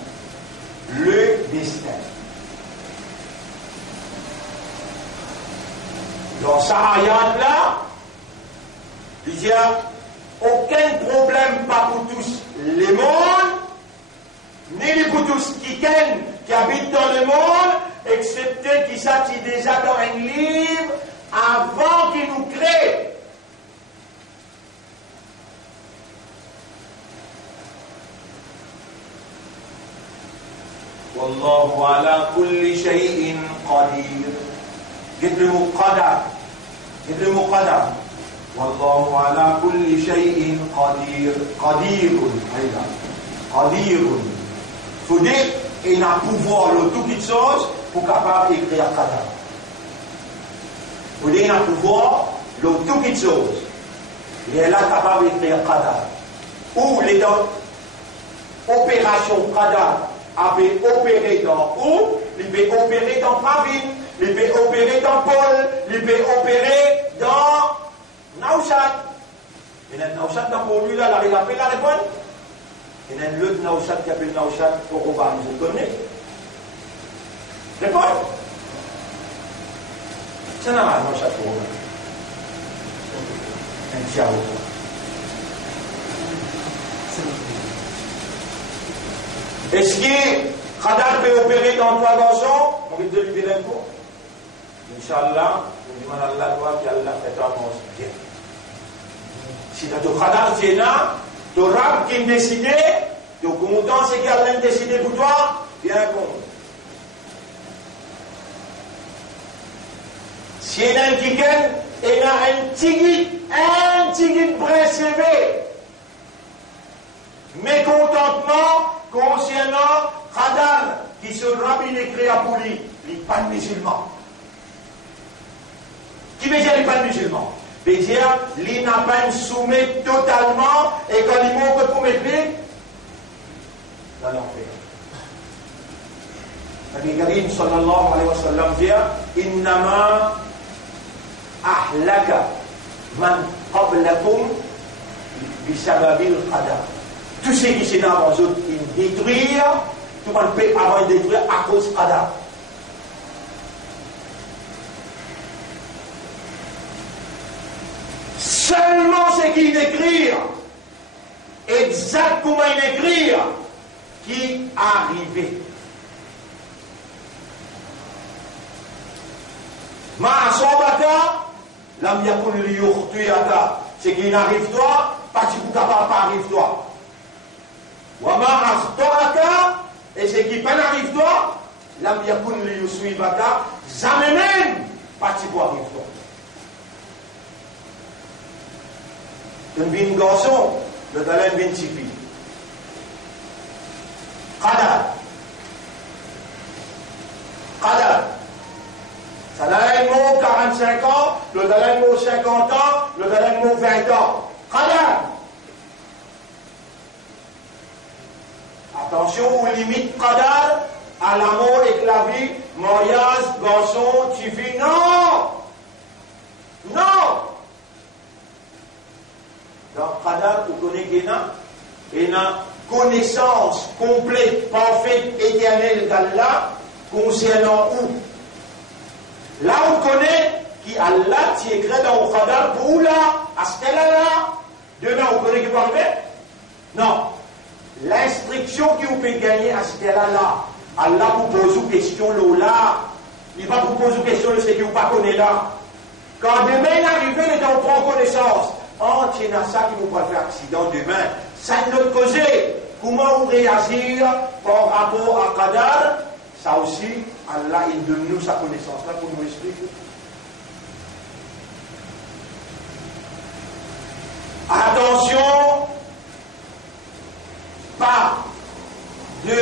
Le destin. Dans sa ayat là, il y a aucun problème, pas pour tous les mondes, ni pour tous qui habitent dans le monde, excepté qui s'attire déjà dans un livre avant qu'il nous crée. Wallahu ala kulli shay'in qadir. Dites le mot qadar. Dites le mot qadar. Wallahu ala kulli shay'in qadir. Qadirun. Qadirun. Il faut dire, il a un pouvoir de toutes les choses pour capable d'écrire qadar. Il faut dire, il a un pouvoir de toutes les choses. Il est là capable d'écrire qadar. Ou les opérations qadar avait opéré dans où, il peut opérer dans Pravin, il peut opérer dans Paul, il peut opérer dans Naouchat. Il y a un Naouchat dans pour lui là, il appelle la réponse. Il y a un autre Naouchat qui appelle Naouchat pour Oba, vous connaissez. Réponse. C'est normal, Naouchat pour Oba. Un tiers. Est-ce que Khadar peut opérer dans 3 garçons? On va te libérer un coup. Inch'Allah, on demande à Allah qui Allah fait un monstre bien. Si tu as Khadar, tu es là, tu as Rab qui décide, tu es content, c'est qu'Allah a décidé pour toi, bien compte. Si il y a un ticket, il y a un tigit préservé. Mécontentement concernant Khadar, qui se rabbine écrit à Pouli, les pas musulmans. Qui veut dire les pas musulmans? Veut dire, les n'a pas soumis totalement, et quand ils m'ont pour m'écrire, dans l'enfer. Nabi Karim sallallahu alayhi wa sallam dit Innama ahlaka man qablakum bisababil qadar. Tous ceux qui sont avant eux, ils détruisent, tout le monde peut avant de détruire à cause qadar. Seulement ce qu'ils écrivent, exactement ils écrivent, qui arrivait. Ma sobaka, lam yakun li yukhtiaka. Ce qui n'arrive toi, pas tu peux capable pas arrive toi. Wa ma akhtaraka, et ce qui pas n'arrive toi, lam yakun li yuswibaka. Jamais même, pas tu peux arrive toi. Un garçon, le talent bin tipi. Qadar. Qadar. Ça a un mot 45 ans, le talent mot 50 ans, le talent mot 20 ans. Qadar. Attention aux limites qadar, à l'amour et la vie, mariage, garçon, tipi. Non! Non! Dans Qadar, vous connaissez une connaissance complète, parfaite, éternelle d'Allah concernant où? Là, on connaît qu'Allah t'y écrit dans Qadar pour là, à ce là, demain, on connaît qui va arriver? Non. L'instruction qui vous peut gagner à ce là, Allah vous pose une question là, il va vous poser une question de ce que vous ne connaissez pas là. Quand demain il arrive, il est en prend connaissance. Oh, tiens, ça qui vous va faire accident demain. Ça ne notre causer. Comment vous réagir par rapport à Qadar? Ça aussi, Allah, il donne nous sa connaissance là pour nous expliquer. Attention, pas de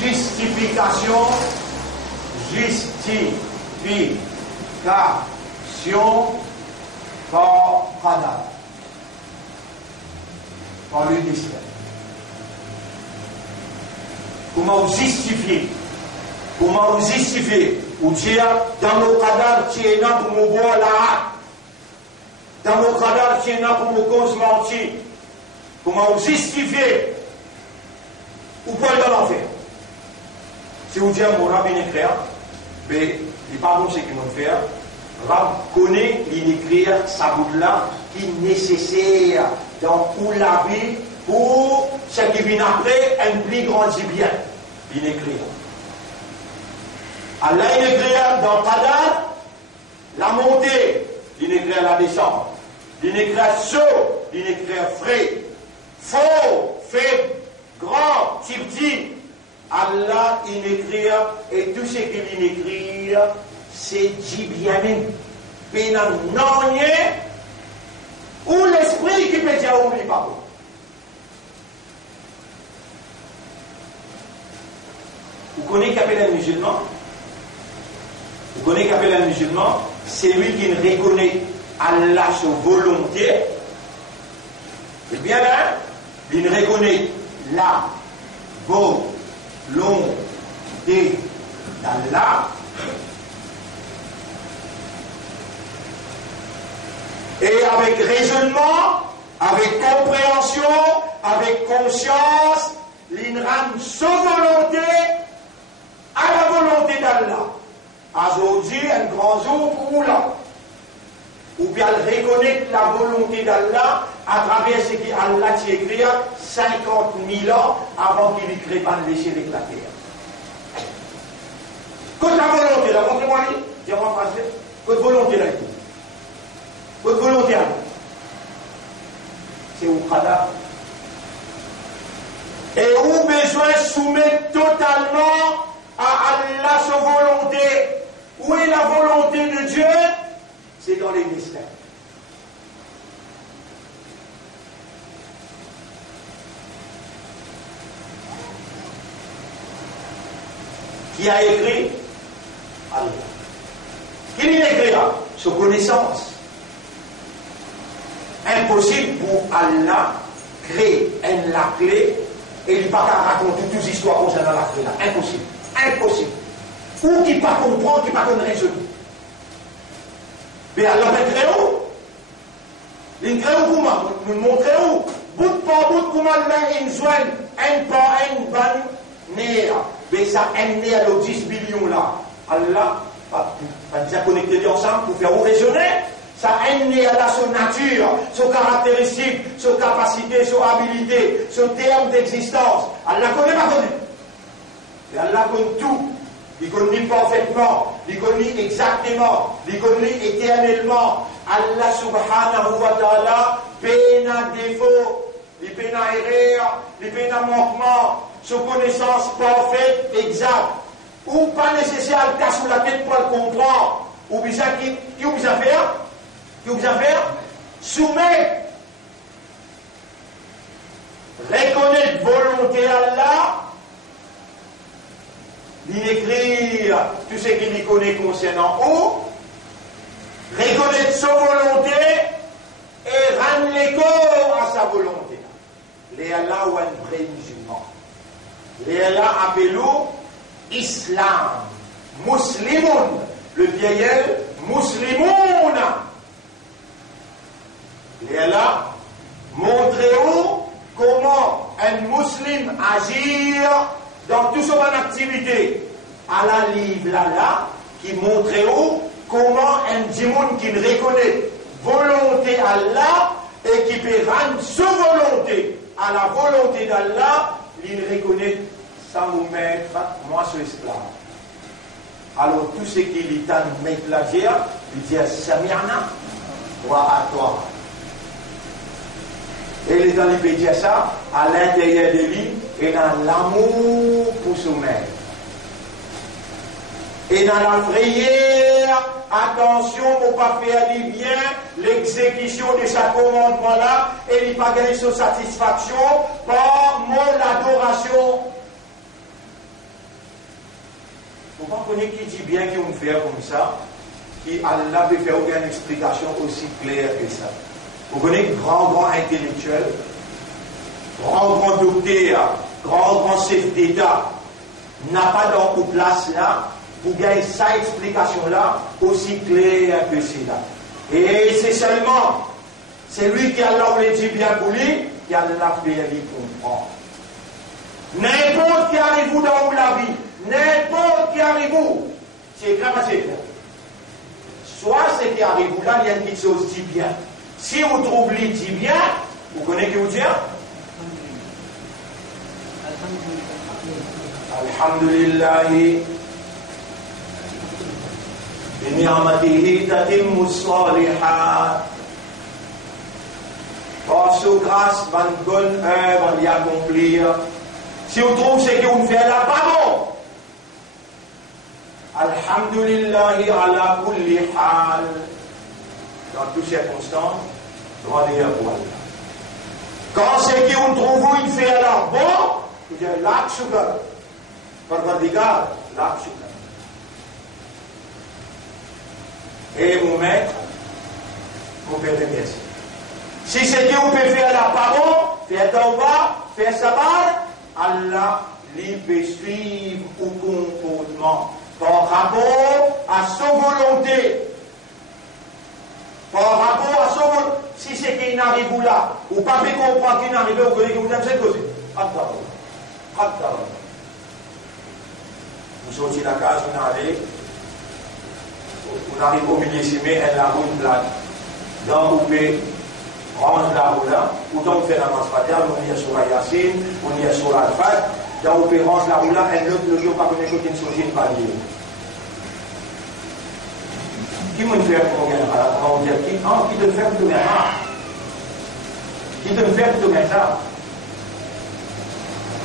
justification par Qadar, par le destin. Comment vous justifier? Comment vous justifier? Ou dire, dans nos Qadar, tu es là pour me boire la. Dans nos Qadar, tu es là pour me cause mentir. Comment vous justifier? Ou pour aller dans l'enfer? Si vous dites, mon rabbi n'est clair, mais il parle de ce qu'ils vont faire. Rab connaît l'écrire sa bout là qui est nécessaire dans pour la vie pour ce qui vient après un plus grand bien. Il écrit. Allah il écrit dans Qadar la montée, il écrit la descente, il écrit saut, il écrit frais, faux, faible, grand, petit. Allah il écrit et tout ce qu'il écrit c'est Djibianin, pénan non ou l'esprit qui peut dire oublie pas. Vous connaissez qu'appelle un musulman? Vous connaissez qu'appelle un musulman? C'est lui qui reconnaît Allah sa volonté. Et bien là, il reconnaît la volonté d'Allah. Et avec raisonnement, avec compréhension, avec conscience, l'INRAM sa volonté à la volonté d'Allah. Aujourd'hui, un grand jour pour là. Ou bien reconnaître la volonté d'Allah à travers ce qu'Allah t'y écrit 50 000 ans avant qu'il ne crée pas le déchet avec la terre. Quand la volonté, là, montrez-moi les, dis-moi en français, votre volonté là, votre volonté là, c'est au Qadar. Et où besoin de soumettre totalement à Allah sa volonté. Où est la volonté de Dieu? C'est dans les mystères. Qui a écrit? Allah. Qui l'a écrit là? Sa connaissance. Impossible pour Allah créer la clé et il n'est pas qu'à raconter toutes les histoires concernant la créa. Impossible. Impossible. Ou qui pas comprendre, qui pas connaître raisonner. Mais alors, il crée où? Il crée où comment? Nous montrez où? Bout par bout, comment il joigne un par un ban néa. Mais ça aime à l'autre 10 millions là. Allah, pas déjà connecté ensemble pour faire où raisonner. Ça aime à la son nature, son caractéristique, son capacité, son habilité, son terme d'existence. Allah connaît, pas connaît. Et Allah connaît tout. Il connaît parfaitement, il connaît exactement, il connaît éternellement. Allah subhanahu wa ta'ala peine à défaut, il peine à erreur, il peine à manquement, son connaissance parfaite, exacte. Ou pas nécessaire de casser la tête pour le comprendre. Ou bien qui vous a faire? Qui vous a faire? Soumettre. Reconnaître volonté à Allah. L'écrire tout ce qu'il y connaît concernant où, reconnaître sa volonté et rendre les corps à sa volonté. Les Allah ou un vrai musulman. Les Allah appellent Islam, Muslimoun, le vieillel Muslimoun. Les Allah montrez-vous comment un musulman agir dans toute son activité. Allah livre là qui montre comment un démon qui reconnaît volonté Allah et qui peut rendre sa volonté à la volonté d'Allah, il reconnaît sans vous mettre, moi je suis esclave. Alors tout ce qui lui t'a mettre la guerre, il dit Samirna, toi à toi. Et les gens lui disent ça, à l'intérieur de lui, et dans l'amour pour son maître. Et dans la prière, attention pour ne pas faire du bien, l'exécution de sa commandement là, et il ne pas gagner sa satisfaction par mon adoration. Vous comprenez qui dit bien qu'on fait comme ça, qui Allah peut faire aucune explication aussi claire que ça. Vous connaissez grand intellectuel, grand docteur, grand chef d'État, n'a pas dans une place là pour gagner sa explication là aussi claire que c'est là. Et c'est seulement celui qui Allah le dit bien pour lui, qui Allah peut lui comprendre. N'importe qui arrive dans la vie, n'importe qui arrive, c'est grave, c'est clair. Soit ce qui arrive là, il y a une petite chose dit bien. Si vous trouvez dit bien, vous connaissez qui vous dit? Alhamdulillah. Bi-ni'matihi tatimmu s-salihat. Par sa grâce, une bonne œuvre y accomplir. Si vous trouvez ce que vous faites là, pas bon. Alhamdulillah ala kulli hal. Dans toutes circonstances, rendez à vous. Quand c'est qui on trouve une fait là bon, vous dites l'arc sugar. Perpendicular, l'arc sugar. Et vous mettre, vous faites des pièces. Si c'est qui on peut faire là pas bon, faire tauba, faire sabar, Allah lui peut suivre au comportement par rapport à sa volonté. Par rapport à son monde, si c'est qu'il n'arrive là, ou pas fait comprendre qu'il n'arrive au collègue, vous avez cette cause. Vous sortez la case, vous arrivez au milieu ici, mais elle a une blague. Donc vous pouvez ranger la roue là, ou donc vous faites la masse fatiale, on y est sur la Yassine, on y est sur l'Alpha, donc vous pouvez ranger la roue là, et l'autre le jour, pas connaître qu'une chose, une palier. Qui me fait pour gagner? On dit qui te fait pour gagner? Qui te fait pour gagner ça?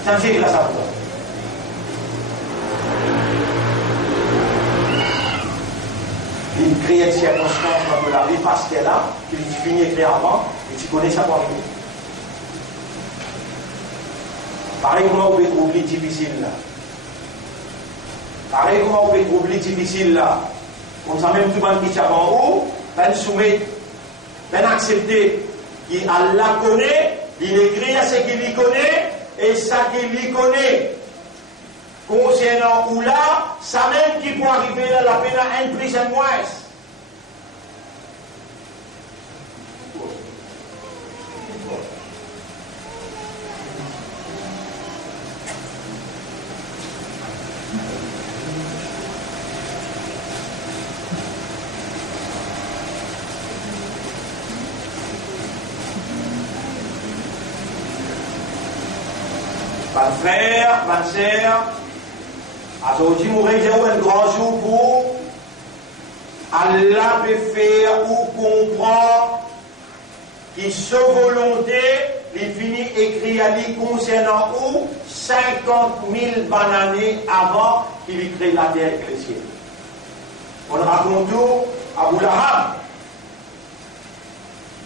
C'est un siècle là, ça. Il crée une circonstance dans la vie parce qu'elle a, il finit clairement, et tu connais ça pour lui. Pareil, comment on peut trouver difficile là? Pareil, comment on peut trouver difficile là? On sait même tout le monde qui est avant haut, ben soumettre, ben accepter, qui Allah connaît, il écrit à ce qu'il y connaît, et ça qu'il y connaît. Concernant ou là, ça même qui peut arriver là, la peine à un prison moins. Mon frère, ma sœur, aujourd'hui, nous réjouissons un grand jour pour Allah peut faire ou comprendre qui sa volonté, il finit écrit à lui concernant où 50 000 années avant qu'il crée la terre et le ciel. On raconte tout à Abu Lahab.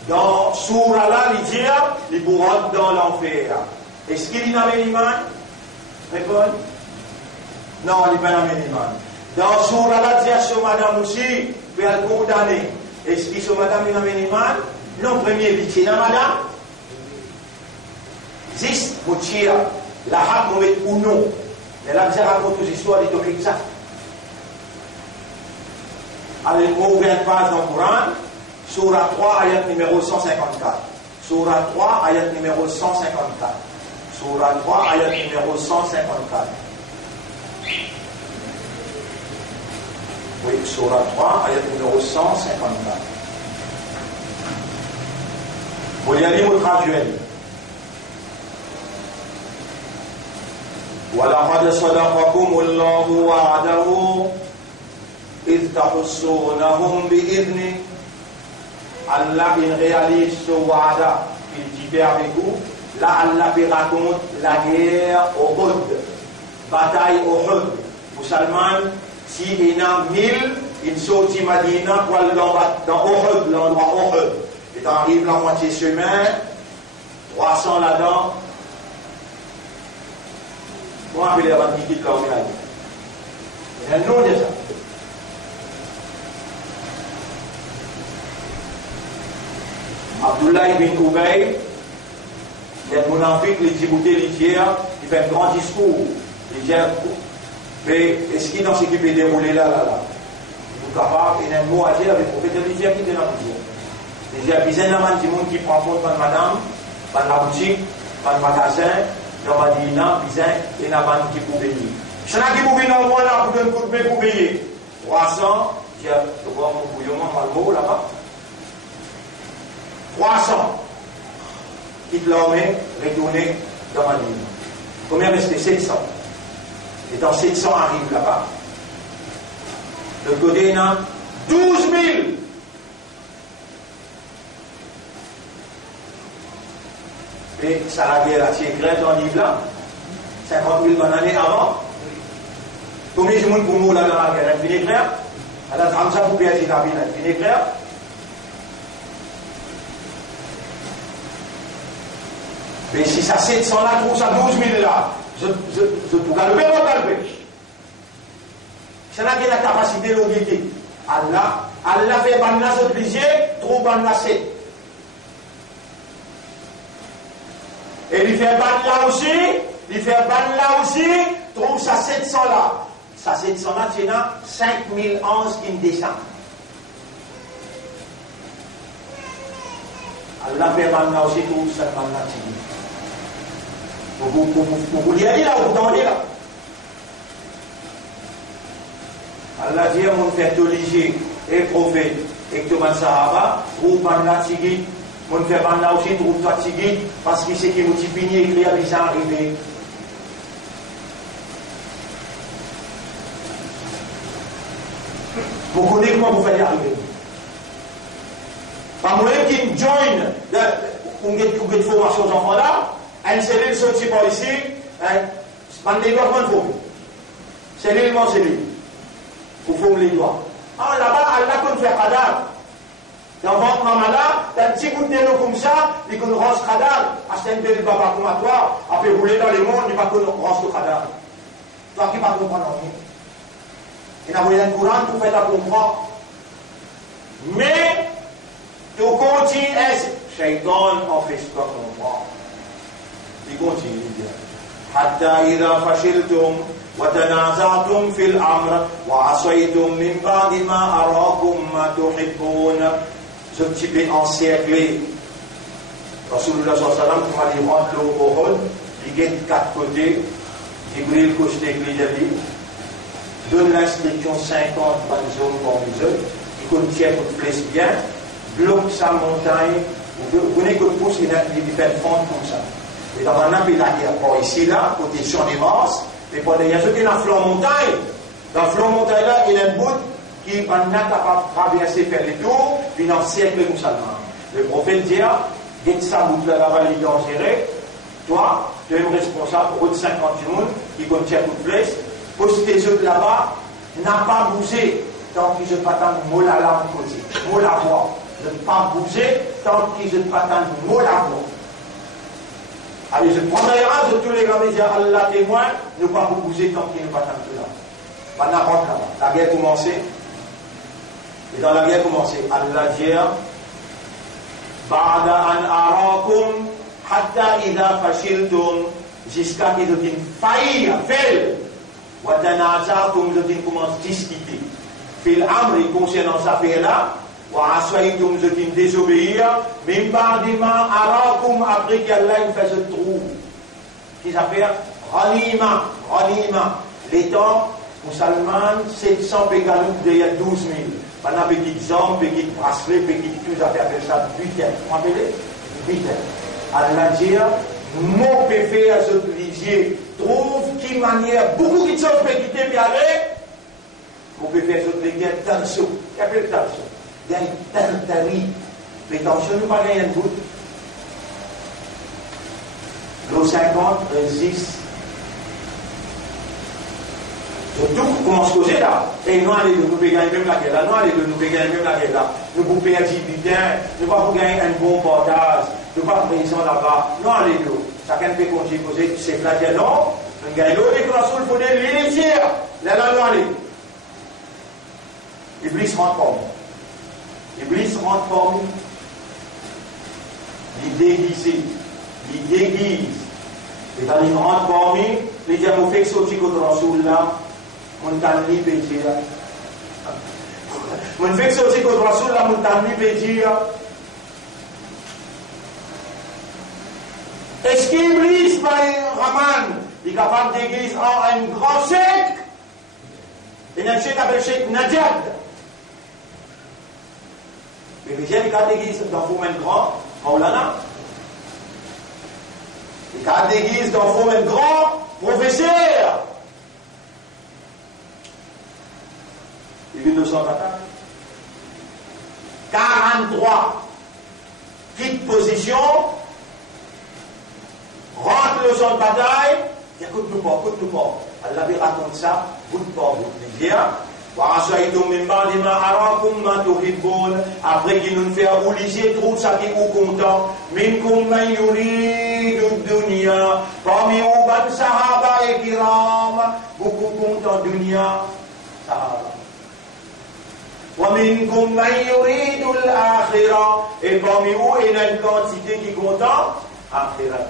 Dans Surah là, il dit, il pourra dans l'enfer. Est-ce qu'il y a un iman? Répondez. Non, il n'y a pas un iman. Dans Surah là, il dit à ce madame aussi, il peut être condamné. Est-ce que ce madame il a un iman? Non, premier, il dit, madame. Juste, vous tirez la hâte ou non. Mais là, vous raconte aux histoires des topics ça. Allez, on ouvre une page dans le Coran, Surah 3, ayat numéro 154. Surah 3, ayat numéro 154. Surah 3, ayat numéro 154. Oui, Surah 3, ayat numéro 154. Vous y allez vous traduire. وَلَقَدْ صَدَقَكُمُ اللَّهُ وَعْدَهُ إِذْ تَحُسُّونَهُمْ بِإِذْنِهِ. Allah il réalise ce wa'ada qu'il dit avec vous. Là, Allah raconte la guerre au Uhud, bataille au Uhud. Musulman, si il y a 1000, il sort de Madina pour aller dans Uhud, l'endroit Uhud. Il arrive la moitié chemin, 300 là-dedans. Comment appeler la bande qui quitte là où il y a un nom de ça. Abdullah ibn Ubay, il y a un monarchique, il dit il fait un grand discours. Il dit, mais est-ce qu'il dans ce qui peut dérouler là? Vous capable, il y a un mot à dire avec le prophète de l'Égypte qui était dans le discours. Il y a des gens qui prennent compte de madame, dans la boutique, dans le magasin, dans la Madina, il y a des gens qui peuvent payer. Si on a qui peut payer dans le mois là, pour donner un coup de main pour payer 300, je vais voir mon bouillonnement dans le mot là-bas. 300. Quitte l'armée, retourner dans Madina. Combien restait? 700. Et dans 700 arrive là-bas. Le côté, il y a 12 000. Et ça la guerre, c'est écrit dans le livre là. 50 000 années avant. Combien de monde pour nous là dans la guerre? Elle finit clair? Elle a 30 ans pour payer la ville, elle finit clair? Mais si ça 700 là, trouve ça 12 000 là, je peux galoper ou galoper. C'est là qu'il y a la capacité logique. Allah fait banna ce plaisir, trouve banna 7. Et il fait ban là aussi, trouve ça 700 là. Ça 700 là, c'est là 5000 anges qui descendent. Allah fait ban là aussi, trouve ça ban là. Vous y allez là, vous tendez là. Allah dit, on fait religieux et prophète, et que tout le monde sahaba, trouve ban là, tigit. On fait ban là aussi, trouve toi tigit, parce que c'est qui vous tipini et qui a déjà arrivé. Vous connaissez comment vous faites arriver. Par moi qui join une formation aux enfants là, un cellule sorti par ici, un développement de faux. Cellule, mon cellule. Vous formez les doigts. Ah, là-bas, Allah peut faire cadavre. Dans votre maman là, un petit bout de l'eau comme ça, il peut rance cadavre. Acheter un bébé papa comme à toi, après rouler dans les mondes, il va rance le cadavre. Toi qui ne comprends rien. Il y a moyen de courant pour faire la comprendre. Mais, tu continues, Shaitan en fait ce qu'on comprend. Il continue. حتى إذا فشلتم وتنازعتم في الأمر وعصيتم من بعد ما أراكم ما تحبون. Ce type est encerclé. Rasulullah sallallahu alayhi wa sallam, quand il rentre au Uhud, il gagne 4 côtés. Jibril côté lui donne l'instruction 50 par zone pour les autres. Il contient une flèche bien, bloque sa montagne. Vous voyez que le pouce, il fait fondre comme ça. Et dans un appel à guerre, pour ici, là, côté champ des morses, et pour il y a ceux qui ont la flanc montagne. Dans la flanc montagne, là, il y a un bout qui est capable de traverser, faire les tours, puis dans le siècle musulman. Le prophète dit, guette sa bout là, la vallée dangereuse, toi, tu es responsable pour 50 personnes qui contient toute flèche, pose tes autres là-bas, n'a pas bougé tant qu'ils ne pas tant de mots à la côté, mots à voix. Ne pas bouger tant qu'ils ne pas tant de mots à voix. Allez, je prendrai un de tous les grands médias, Allah témoin, ne pas vous bouger tant qu'il ne pas tant de là. Pas n'importe là. La guerre commençait. Et dans la guerre commençait, Allah dit, Ba'da an arakum hatta idha fashiltum, jusqu'à qu'ils ont une failli à faire. Wa tanazatum, ils ont commencé à discuter. Fil amri concernant cette affaire-là, wa aswaytum, ils ont désobéir, même ba'dima arakum, après qu'Allah il fait ce trou. Qui s'appelle Ghanima, Ghanima. Les temps, musulmans, 700 pégaloups derrière 12 000. Pendant petites jambes, petites bracelets, petites tout ça fait ça butin. Vous rappelez? Butin. Allah dit, mon péché à ce lisier, trouve qui manière, beaucoup de choses peuvent quitter puis aller. Mon péché à ce lisier, tension. Il y a plus de tension. Il y a une tentarie. Les tensions, nous pas gagner un bout. L'eau 50 résiste. Surtout, comment se causer là? Et nous, allez de nous gagner même la guerre là. Nous, allez de nous gagner même la guerre là. Nous pouvons perdre du butin. Nous pas gagner un bon portage. Nous pas présent là-bas. Nous, allez de. Chacun peut continuer à causer. C'est flatter non. Nous gagnons les classes il faut des l'initia. Là, nous allez. Iblis rentre pour nous. Iblis rentre pour nous. Il déguise. Il déguise. Et quand il rentre pour nous, il dit à mon fait sortir contre Rasoul là. Montagne pédir. Mon fait sortir contre Rasoul la montagne pédir. Est-ce qu'Iblis par Raman est capable de déguiser en un grand chèque? Et un chèque appelé chèque Nadjad. Mais les gens qui déguisent dans forme grand, Maulana. Les qui déguisent dans forme grand, professeur. Il vient de son bataille. 43 quitte position, rentre le champ de bataille, écoute-nous pas. Allah raconte ça, bout de pas, bout de bien. Après qu'il nous fait obliger trop ça qui est content. Minkum man yuridu dunya. Parmi vous, ban sahaba et kiram, beaucoup content dunya, sahaba. ومنكم من يريد الآخرة. Et parmi vous, il y a une quantité qui est content, akhirat.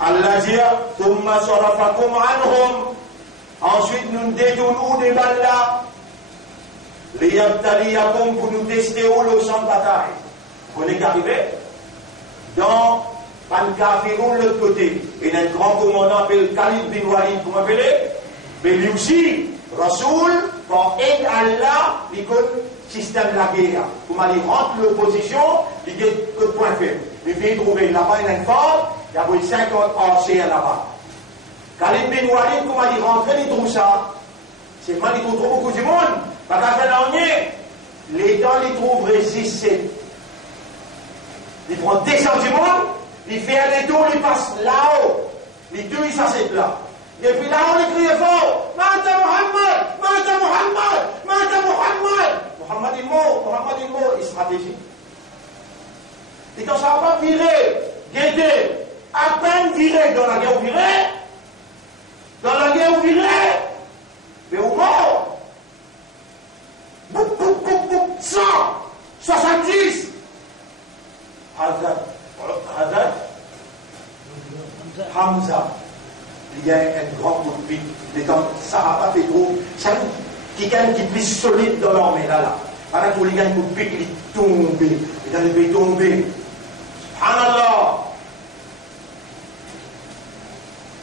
Allah dit, ثم صرفكم عنهم. Ensuite, nous détournons des balles là. Liyabtaliyakum, pour nous tester au champ de bataille. Vous connaissez qu'arrivé dans Pan-Kafirun, l'autre côté. Il y a un grand commandant appelé Khalid bin Walid, vous m'appelez? Mais lui aussi, Rasoul, pour aider Allah, il connaît le système de la guerre. Comme il rentre l'opposition, il dit que point faible. Il vient trouver là-bas une fort, il y a 50 anciens là-bas. Khalid bin Walid, comment il rentre, il trouve ça. C'est mal, il trouve trop beaucoup de monde. Parce qu'à ce dernier, les temps, il trouve résisté. Il prend 200 du monde, il fait un détour, il passe là-haut. Il tue, il s'assied là. Et puis là-haut, il crie fort, Mata Muhammad, Mata Muhammad, Mata Muhammad. Muhammad est mort, il stratégie. Et quand ça va pas virer, guetter, à peine virer dans la guerre, mais au mort, 100, 70. Hazard, un grand coup de pic. Ça va pas fait trop. Ça, quelqu'un qui est plus solide dans l'armée, là. Pendant que les gars, un coup de pic, il est tombé. Il est tombé. Subhanallah.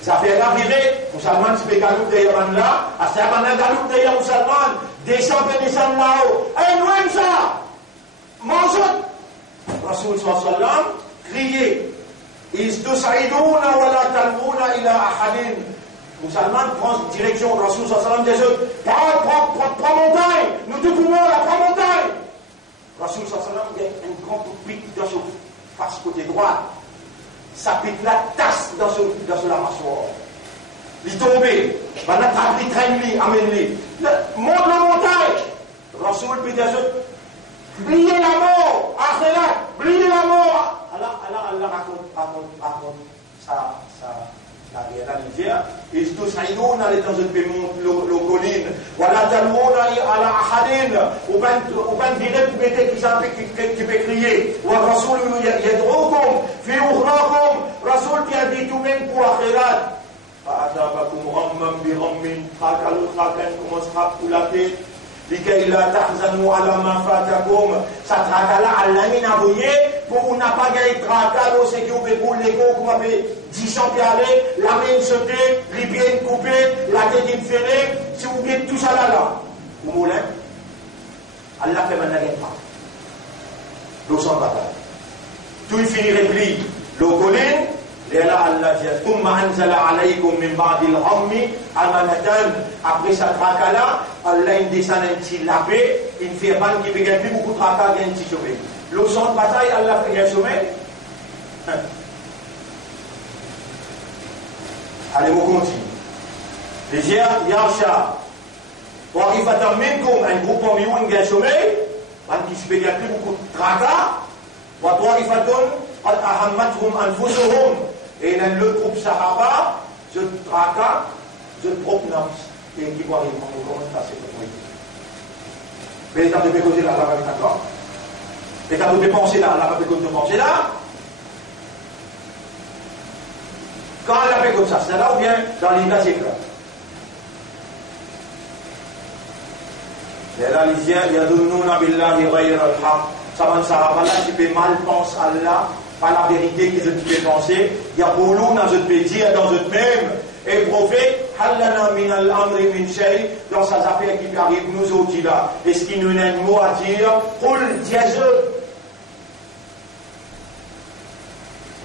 Ça fait arriver, Moussalman, c'est Galoup de Yaman là, à ce moment-là, Galoup de Yaman, Moussalman, descend et descend là-haut. Eh, nous, ça! Mangeons! Rasoul sallam, criez. Istusaidouna wa la talmouna ila ahadin. Moussalman prend direction de Rasoul sallam des autres. Prends montagne! Nous te pouvons là, prends montagne! Rasoul sallam, il y a un grand coup de pic dans son face côté droit. Ça pique la tasse dans la mâchoire. Il est tombé. Maintenant, il traîne-lui, amène-lui. Monte la montagne. Rasoul puis des autres. Bliez la mort. Akhirat. Bliez la mort. Allah raconte ça. La rivière. Ils tous aïdoun, allez dans une colline. Voilà, talmoun, ala ahadin. Ou ben direct, vous mettez qui peut crier. Ou Rasoul, yadroukum, fi ukhrakum. Rasoul qui a dit tout même pour akhirat. Fa'atabakum rammam bi rammin. Trakan commence à poulater. لكي لا تحزنوا على ما فاتكم ستراكلا علمين avoyé pour n'a pas gagné trakalo c'est que vous pouvez pour les gars comme avez 10 ans aller la main sautée les pieds coupés la tête inférée si vous mettez tout ça là vous moulez Allah fait maintenant pas l'eau sans bataille tout il finit repli l'eau colline et là Allah dit ثم أنزل عليكم من بعد الغم أمانة après ça trakala Allah il descend un petit lapé, il fait pas qui peut gagner plus beaucoup de tracas, il y a un petit sommeil. Le champ de bataille, Allah fait un sommeil. Allez, on continue. Les Yarsha, Warifatan Minkum, un groupe en milieu, il y a un sommeil, qui se peut gagner plus beaucoup de tracas, Warifatan, Qad ahammathum anfusuhum, et le groupe Sahaba, je tracas, je prognose. Et qui voit comment passer pour lui. Mais l'état de pécoser là, là, d'accord. L'état de penser là, là, pécoser de penser là. Quand elle a fait comme ça, c'est là ou bien dans l'état c'est clair. Et là, les gens, yadunnuna billahi ghayra al-haq. Ça va ne sera pas là, tu peux mal penser à Allah, pas la vérité que je peux penser. Yaquluna, je peux dire dans eux-mêmes. Et le prophète, Hallana min al-amri min shay, dans sa affaire qui arrive nous autres là, est-ce qu'il nous a un mot à dire? Qul diazeux.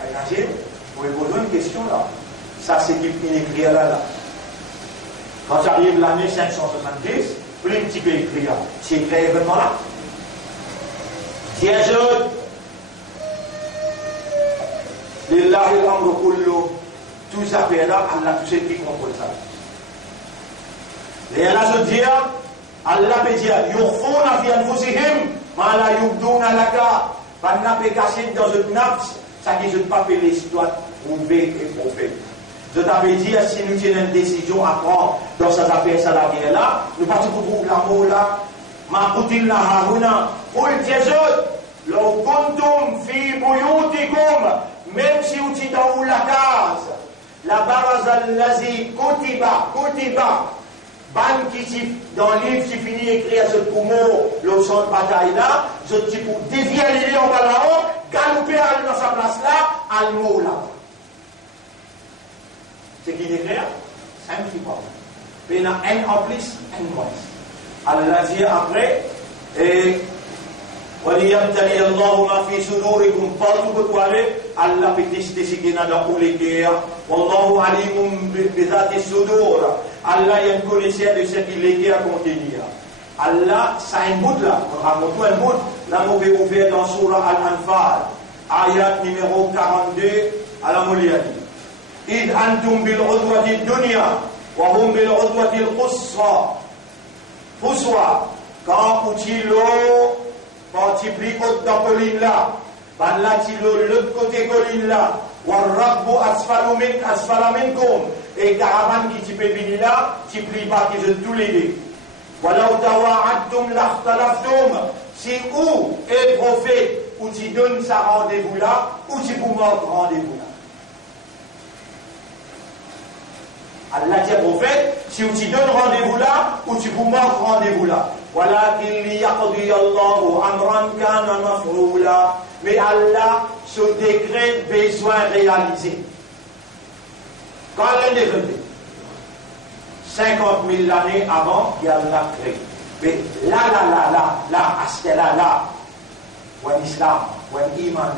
Vous pouvez poser une question là. Ça c'est qui écrit là. Quand j'arrive l'année 570, plus un petit peu écrit là. C'est écrit événement là. Diazeux. Lillahi al-amru kullu. Tout ça fait là, Allah tout ce qui contrôle ça. Et Allah se dit, Allah peut dire, Yurfouna fi anfusihim, ma la yubdouna laka. Panna peut cacher dans une nafs, ça qui ne pas fait l'histoire prouvée et prophète. Je t'avais dit, si nous tenons une décision à prendre dans ces affaires salariales là, nous partons pour l'amour là, ma coutil la haruna, pour le diazot, l'on kuntum fi buyutikum, même si vous êtes dans la case. La barazal lazi kotiba, ban qui dans le livre, qui finit écrit à ce poumon, le champ de bataille là, je dis pour dévier les lions par là-haut, galoper dans sa place là, al mot là. C'est qui est clair? Simple qui parle. Mais il y a un en plus, un moins. Allah dit après, et وَلِيَبْتَلِيَ اللَّهُ مَا فِي صُدُورِكُمْ partout que tu allais, Allah peut tester ce qu'il y a dans les cœurs. وَاللَّهُ عَلِيمٌ بِذَاتِ الصُّدُورِ. Allah est un connaisseur de ce qu'il est à contenir. Allah, c'est un bout là, raconte-toi un bout, là, on peut ouvrir dans Surah Al-Anfal, ayat numéro 42, à la Mouliadi. إِذْ أَنْتُمْ بِالْعُدْوَةِ الدُّنْيَا وَهُمْ بِالْعُدْوَةِ الْقُصْوَى. Quand Outilo multiplie haute dans colline là, ban là l'autre côté colline là, warrabbu asfala minkum, et caravane qui type bini là, type pas qui je tous les deux. Voilà où tawa'adtum lakhtalaftum, si où est prophète, où tu donnes sa rendez-vous là, où tu vous manques rendez-vous là. Allah dit au prophète, si tu donnes rendez-vous là, ou tu vous manques rendez-vous là. Voilà qu'il y a mais Allah, ce décret, besoin réalisé. Quand elle est décrété, 50 000 années avant, il y a la créé. Mais là, à ce là, ou en islam, ou en iman,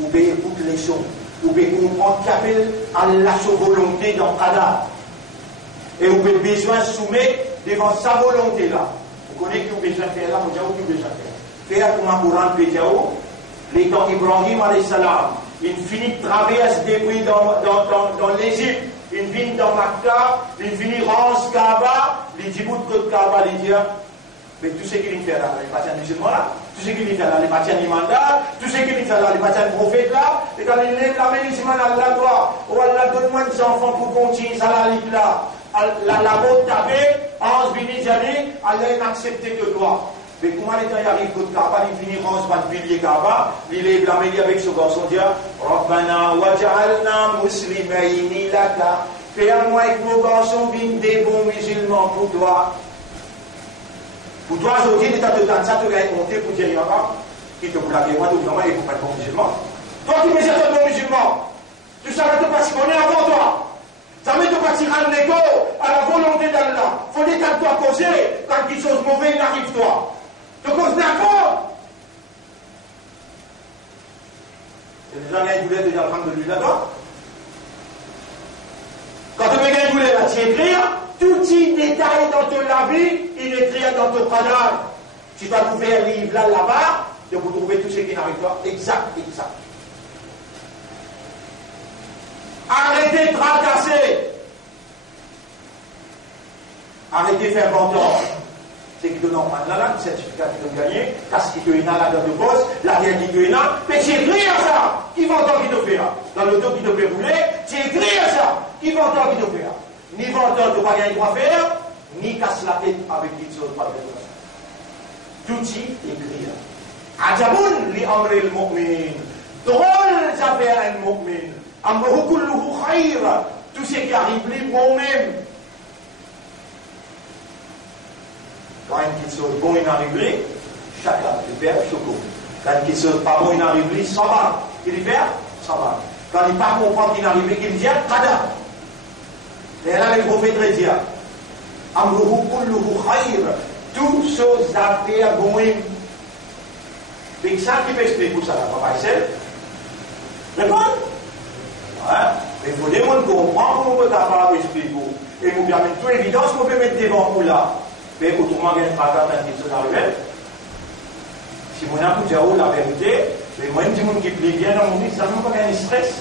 ou bien écoute les sons, ou bien comprendre qu'appelle Allah sa volonté dans Qadar. Et vous avez besoin de soumettre devant sa volonté là. Vous connaissez que vous avez besoin de faire là, vous avez besoin de faire. Faire comme un courant de Pédiao, les temps Ibrahim alayhi salam, il finit de traverser des bruits dans l'Égypte, il vient dans Makkah, il finit range Kaaba, il dit bout de Kaaba, il dit, mais tout ce qu'il fait là, les patrons musulmans là, tout ce qu'il fait là, les patrons imandats, tout ce qu'il fait là, les patrons prophètes là, et quand il lève la main, il dit, Allah doit, oh Allah donne-moi des enfants pour continuer ça là, la mode tapée, Hans Bini Jali, Allah n'a accepté que toi. Mais comment les temps il arrive que Kaaba, il finit range par le pilier Kaaba, il lève la main avec ce garçon, dit, Rabbana waj'alna muslimayni laka, fais-moi que nos garçons viennent des bons musulmans pour toi. Pour toi, aujourd'hui, tu as de temps, ça te va monter pour dire, qui te voulait moi, tout le monde, il ne faut pas être bon musulman. Toi qui me dis être bon musulman, tu savais te passer qu'on est avant toi. Ça met te passer un négo à la volonté d'Allah. Il faut dire qu'à toi causer, quand quelque chose de mauvais n'arrive toi. Tu causes d'accord. Et les gens qui voulaient déjà alhamdoulilah là. Quand tu veux gagner voulait là, tu écris. Tout petit détail dans ta vie, il est écrit dans ton Qadar. Tu vas trouver un livre là-bas, et vous trouvez tout ce qui n'arrive pas. Exact. Arrêtez de tracasser. Arrêtez de faire mentor. C'est qui te donne là, le certificat qui te gagne, parce qu'il te est là dans le poste, la rien qui te est là, mais tu écris à ça. Qui va entendre qui te fait là? Dans le dos qui te fait rouler, tu écris à ça. Qui va entendre qui te fait là? Ni venteur de pas gagner quoi faire, ni casse la tête avec quelque chose pas de ça. Tout est écrit. Ajaboun li amril mu'min. Drôle d'affaire un mu'min. Amruhu kulluhu khayr. Tout ce qui arrive lui moi-même. Quand quelque chose bon est arrivé, chacun peut faire choco. Quand quelque chose pas bon est arrivé, ça va. Il fait ça va. Quand il pas comprendre qu'il est arrivé, qu'il dit kada. Et là, le prophète dit, Amruhu kulluhu khayr, toutes choses affaires bonnes. C'est ça qui peut expliquer pour ça, papa Issel. Répondre? Il faut des gens comprendre comment on peut avoir expliquer. Et vous permettre toute évidence qu'on peut mettre devant vous là. Mais autrement, il y a une fracas dans quelque chose d'arriver. Si vous n'avez pas la vérité, mais moi, je dis que qui plie bien dans mon vie, ça ne va pas gagner stress.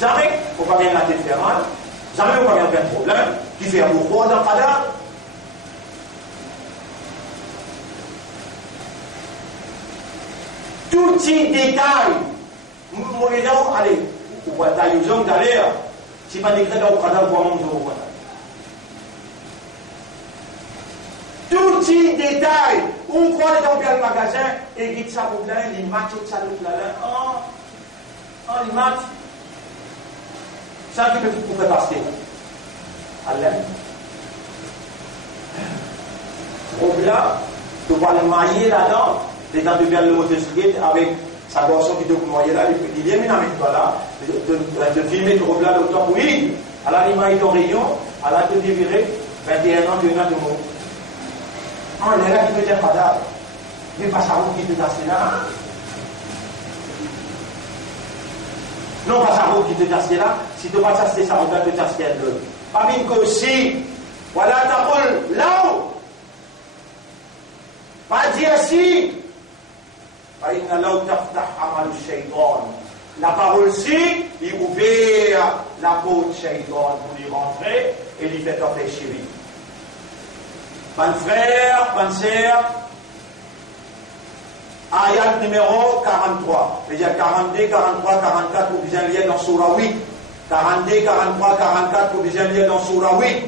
Jamais, il ne faut pas gagner la tête faire mal. Jamais on va avoir un problème qui fait un mouvement dans le Qadar. Tout petit détail, allez, on va tailler aux hommes d'aller, si pas décret dans le Qadar, on va monter au Qadar. Tout petit détail, on croit dans le magasin et dit ça pour là, il match ça là. Oh, il match. Ça qui peut vous faire passer. Allah. Donc là, tu vas le mailler là-dedans, les temps de bien le motocyclette avec sa garçon qui te noyer là, il est mis avec toi là, de filmer tout là le temps, oui, à la limite ton rayon, à la te dévirer, 21 ans, 2 ans de mots. On est là qui peut dire pas d'âge. Mais pas ça qui te casse là. Non, pas ça qui te casse là. Si tu vas chasser ça, on va te chasser là. Pas bien que si, voilà ta parole là-haut. Pas dire si. La parole si, il ouvert la peau de Shaitan pour y rentrer et il fait tomber chez lui. Mon frère, bonne sœur, ayat numéro 43. C'est-à-dire 42, 43, 44, vous bien lié dans Surah 8. 42, 43, 44, vous bien lié dans Surah 8.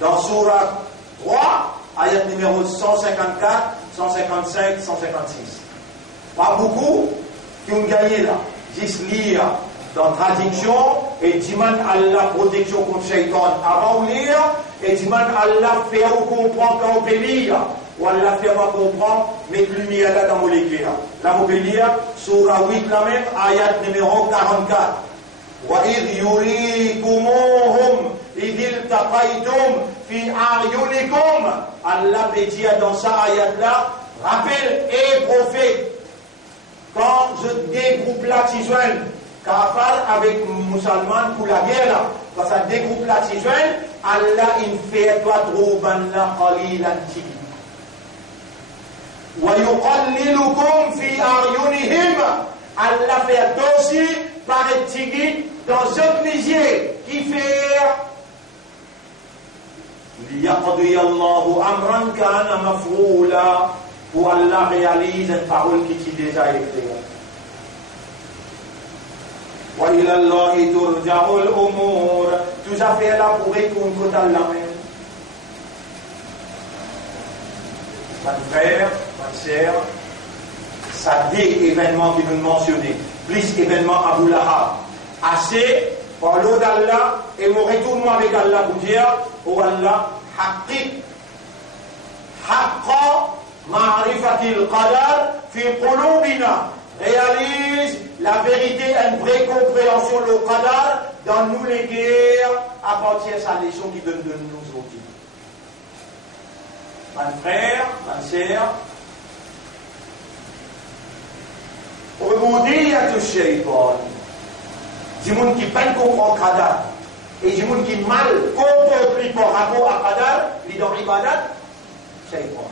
Dans Surah 3, ayat numéro 154, 155, 156. Pas beaucoup qui ont gagné là. Juste lire dans la traduction, et demande Allah protection contre Shaitan avant de lire, et demande Allah faire comprendre quand on peut lire, ou Allah faire comprendre, mettre lumière là dans mon écrit. Là, on peut lire, surah 8 la même, ayat numéro 44. وَإِذْ يُرِيكُمُوهُمْ إِذِ الْتَقَيْتُمْ فِي أَعْيُنِكُمْ. Allah peut dire dans sa ayat-là, rappelle et prophète, quand je dégroupe la tisouane, kafar avec musulman pour la guerre là, quand ça dégroupe la tisouane, Allah il fait toi trouban la qalilan tiki. Wa yuqallilukum fi aryunihim. Allah fait aussi par tigi dans ce lisier qui fait liyaqdi Allahu amran kana maf'ula. Pour Allah réalise une parole qui t'est déjà écrite. Wa ila Allahi turja'ul umur. Tout ça fait là pour répondre contre Allah même. Mon frère, ma sœur, ça dit événements qui nous mentionnent. Plus événements Abu Lahab. Assez, par l'eau d'Allah, et mon retournement avec Allah pour dire, oh Allah, haqiq, haqqa, ma'rifatil qadar, fi qulubina. Réalise la vérité, une vraie compréhension le qadar dans nous les guerres à partir de sa leçon qui donne de nous aujourd'hui. Mon frère, ma sœur, ubudiyat ash-shaytan. Du monde qui peine comprend qadar et du monde qui mal comprend par rapport à qadar, il dans ibadat, shaytan.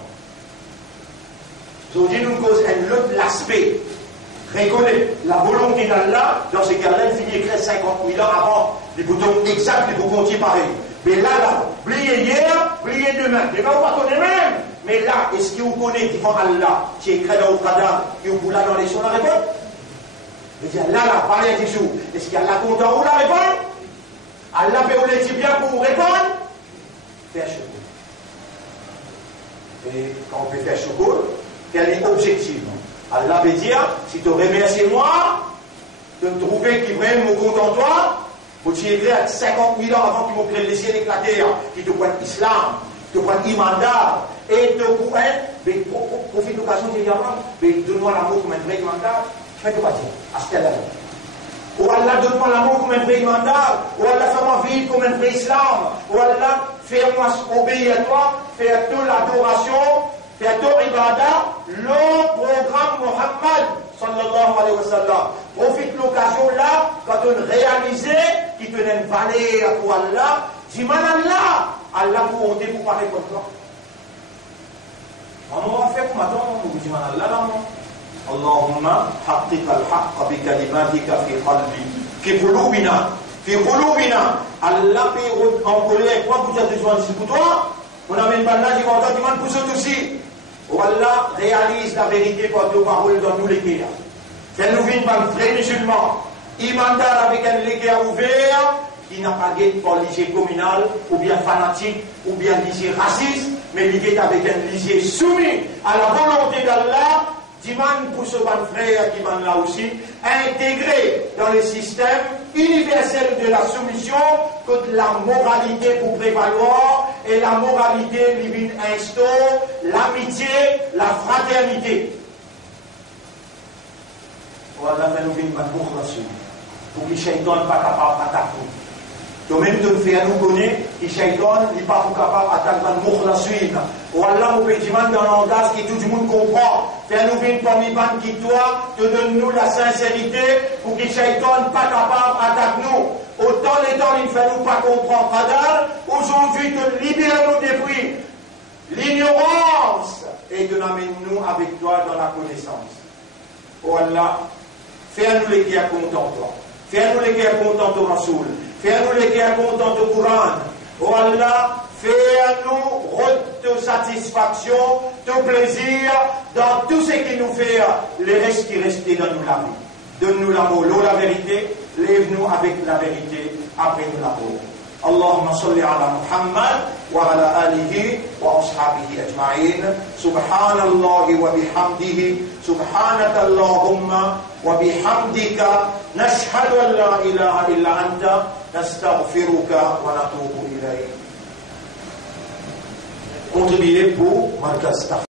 Aujourd'hui, nous causons un autre aspect. Reconnaître la volonté d'Allah, dans ce cas-là, il finit écrire 50 000 ans avant les boutons exacts, les boutons pareils. Mais là, oubliez hier, oubliez demain. Mais là, on ne connaît même. Mais là, est-ce que vous connaissez devant Allah, qui est écrit dans le Qadar, qui vous là dans les sons, la réponse? Je dis, là, parlez des jours. Est-ce qu'il y a la content ou la réponse? Allah peut vous le dire bien pour vous répondre? Faire chocolat. Et quand on peut faire chocolat, quel est l'objectif? Allah veut dire, si tu remercies moi, de me trouver qui vraiment me compte en toi, vous t'y écrire 50 000 ans avant qu'ils m'ont créé les ciels et la terre, qui te prennent l'islam, qui te prennent imandar, et te prennent, mais profite de l'occasion de dire, mais donne-moi l'amour comme un vrai imandar, je ne peux pas dire, à ce cas-là. Ou Allah donne-moi l'amour comme un vrai imandar, ou Allah fais-moi vivre comme un vrai islam, ou Allah fais-moi obéir à toi, faire toute l'adoration, faire tout ibadah, le programme Muhammad sallallahu alayhi wa sallam. Profite l'occasion là, quand on réalise qu'il te donne valeur pour Allah, dis-moi Allah, Allah pour honter pour parler comme toi. On va faire pour m'attendre, on dit Allah là, Allahumma haqqiq al-haqqa bi kalimatika fi qalbi, fi qulubina, fi qulubina. Allah peut en colère avec moi, vous avez besoin de pour toi. On n'amène pas là, je vais entendre, demande pour eux aussi. Oh Allah réalise la vérité par nos paroles dans nous les guerres. Fais nous vivre par vrai musulman, imandar avec un léguer ouvert, qui n'a pas guette pour lycée communal, ou bien fanatique, ou bien lycée raciste, mais lié avec un lycée soumis à la volonté d'Allah, demande pour ce bon frère qui m'a là aussi, intégré dans le système universel de la soumission, que la moralité pour prévaloir, et la moralité divine instaure l'amitié, la fraternité. Voilà, nous venons de relation. Pour que le shaitan n'est pas capable d'attaquer. Donc, même de faire nous connaître, le shaitan n'est pas capable d'attaquer notre relation. Voilà, nous pédiments dans le langage que tout le monde comprend. Faire nous venir parmi les qui toi, te donne-nous la sincérité pour que le shaitan n'est pas capable d'attaquer nous. Autant les temps, il ne fait nous pas comprendre Qadar, aujourd'hui, de libérer nous depuis l'ignorance et de l'amener nous avec toi dans la connaissance. Oh Allah, fais-nous les guerres contents toi. Fais-nous les guerres contents au Rasoul. Fais-nous les guerres contents au Coran. Oh Allah, fais-nous de satisfaction, de plaisir dans tout ce qui nous fait les restes qui restent dans nous la vie. Donne-nous l'amour, la vérité. Lève-nous avec la vérité, après nous l'amour. اللهم صل على محمد وعلى آله وأصحابه أجمعين. سبحان الله وبحمده سبحانك اللهم وبحمدك نشهد أن لا إله إلا أنت نستغفرك ونتوب إليك. Contribuez pour Markaz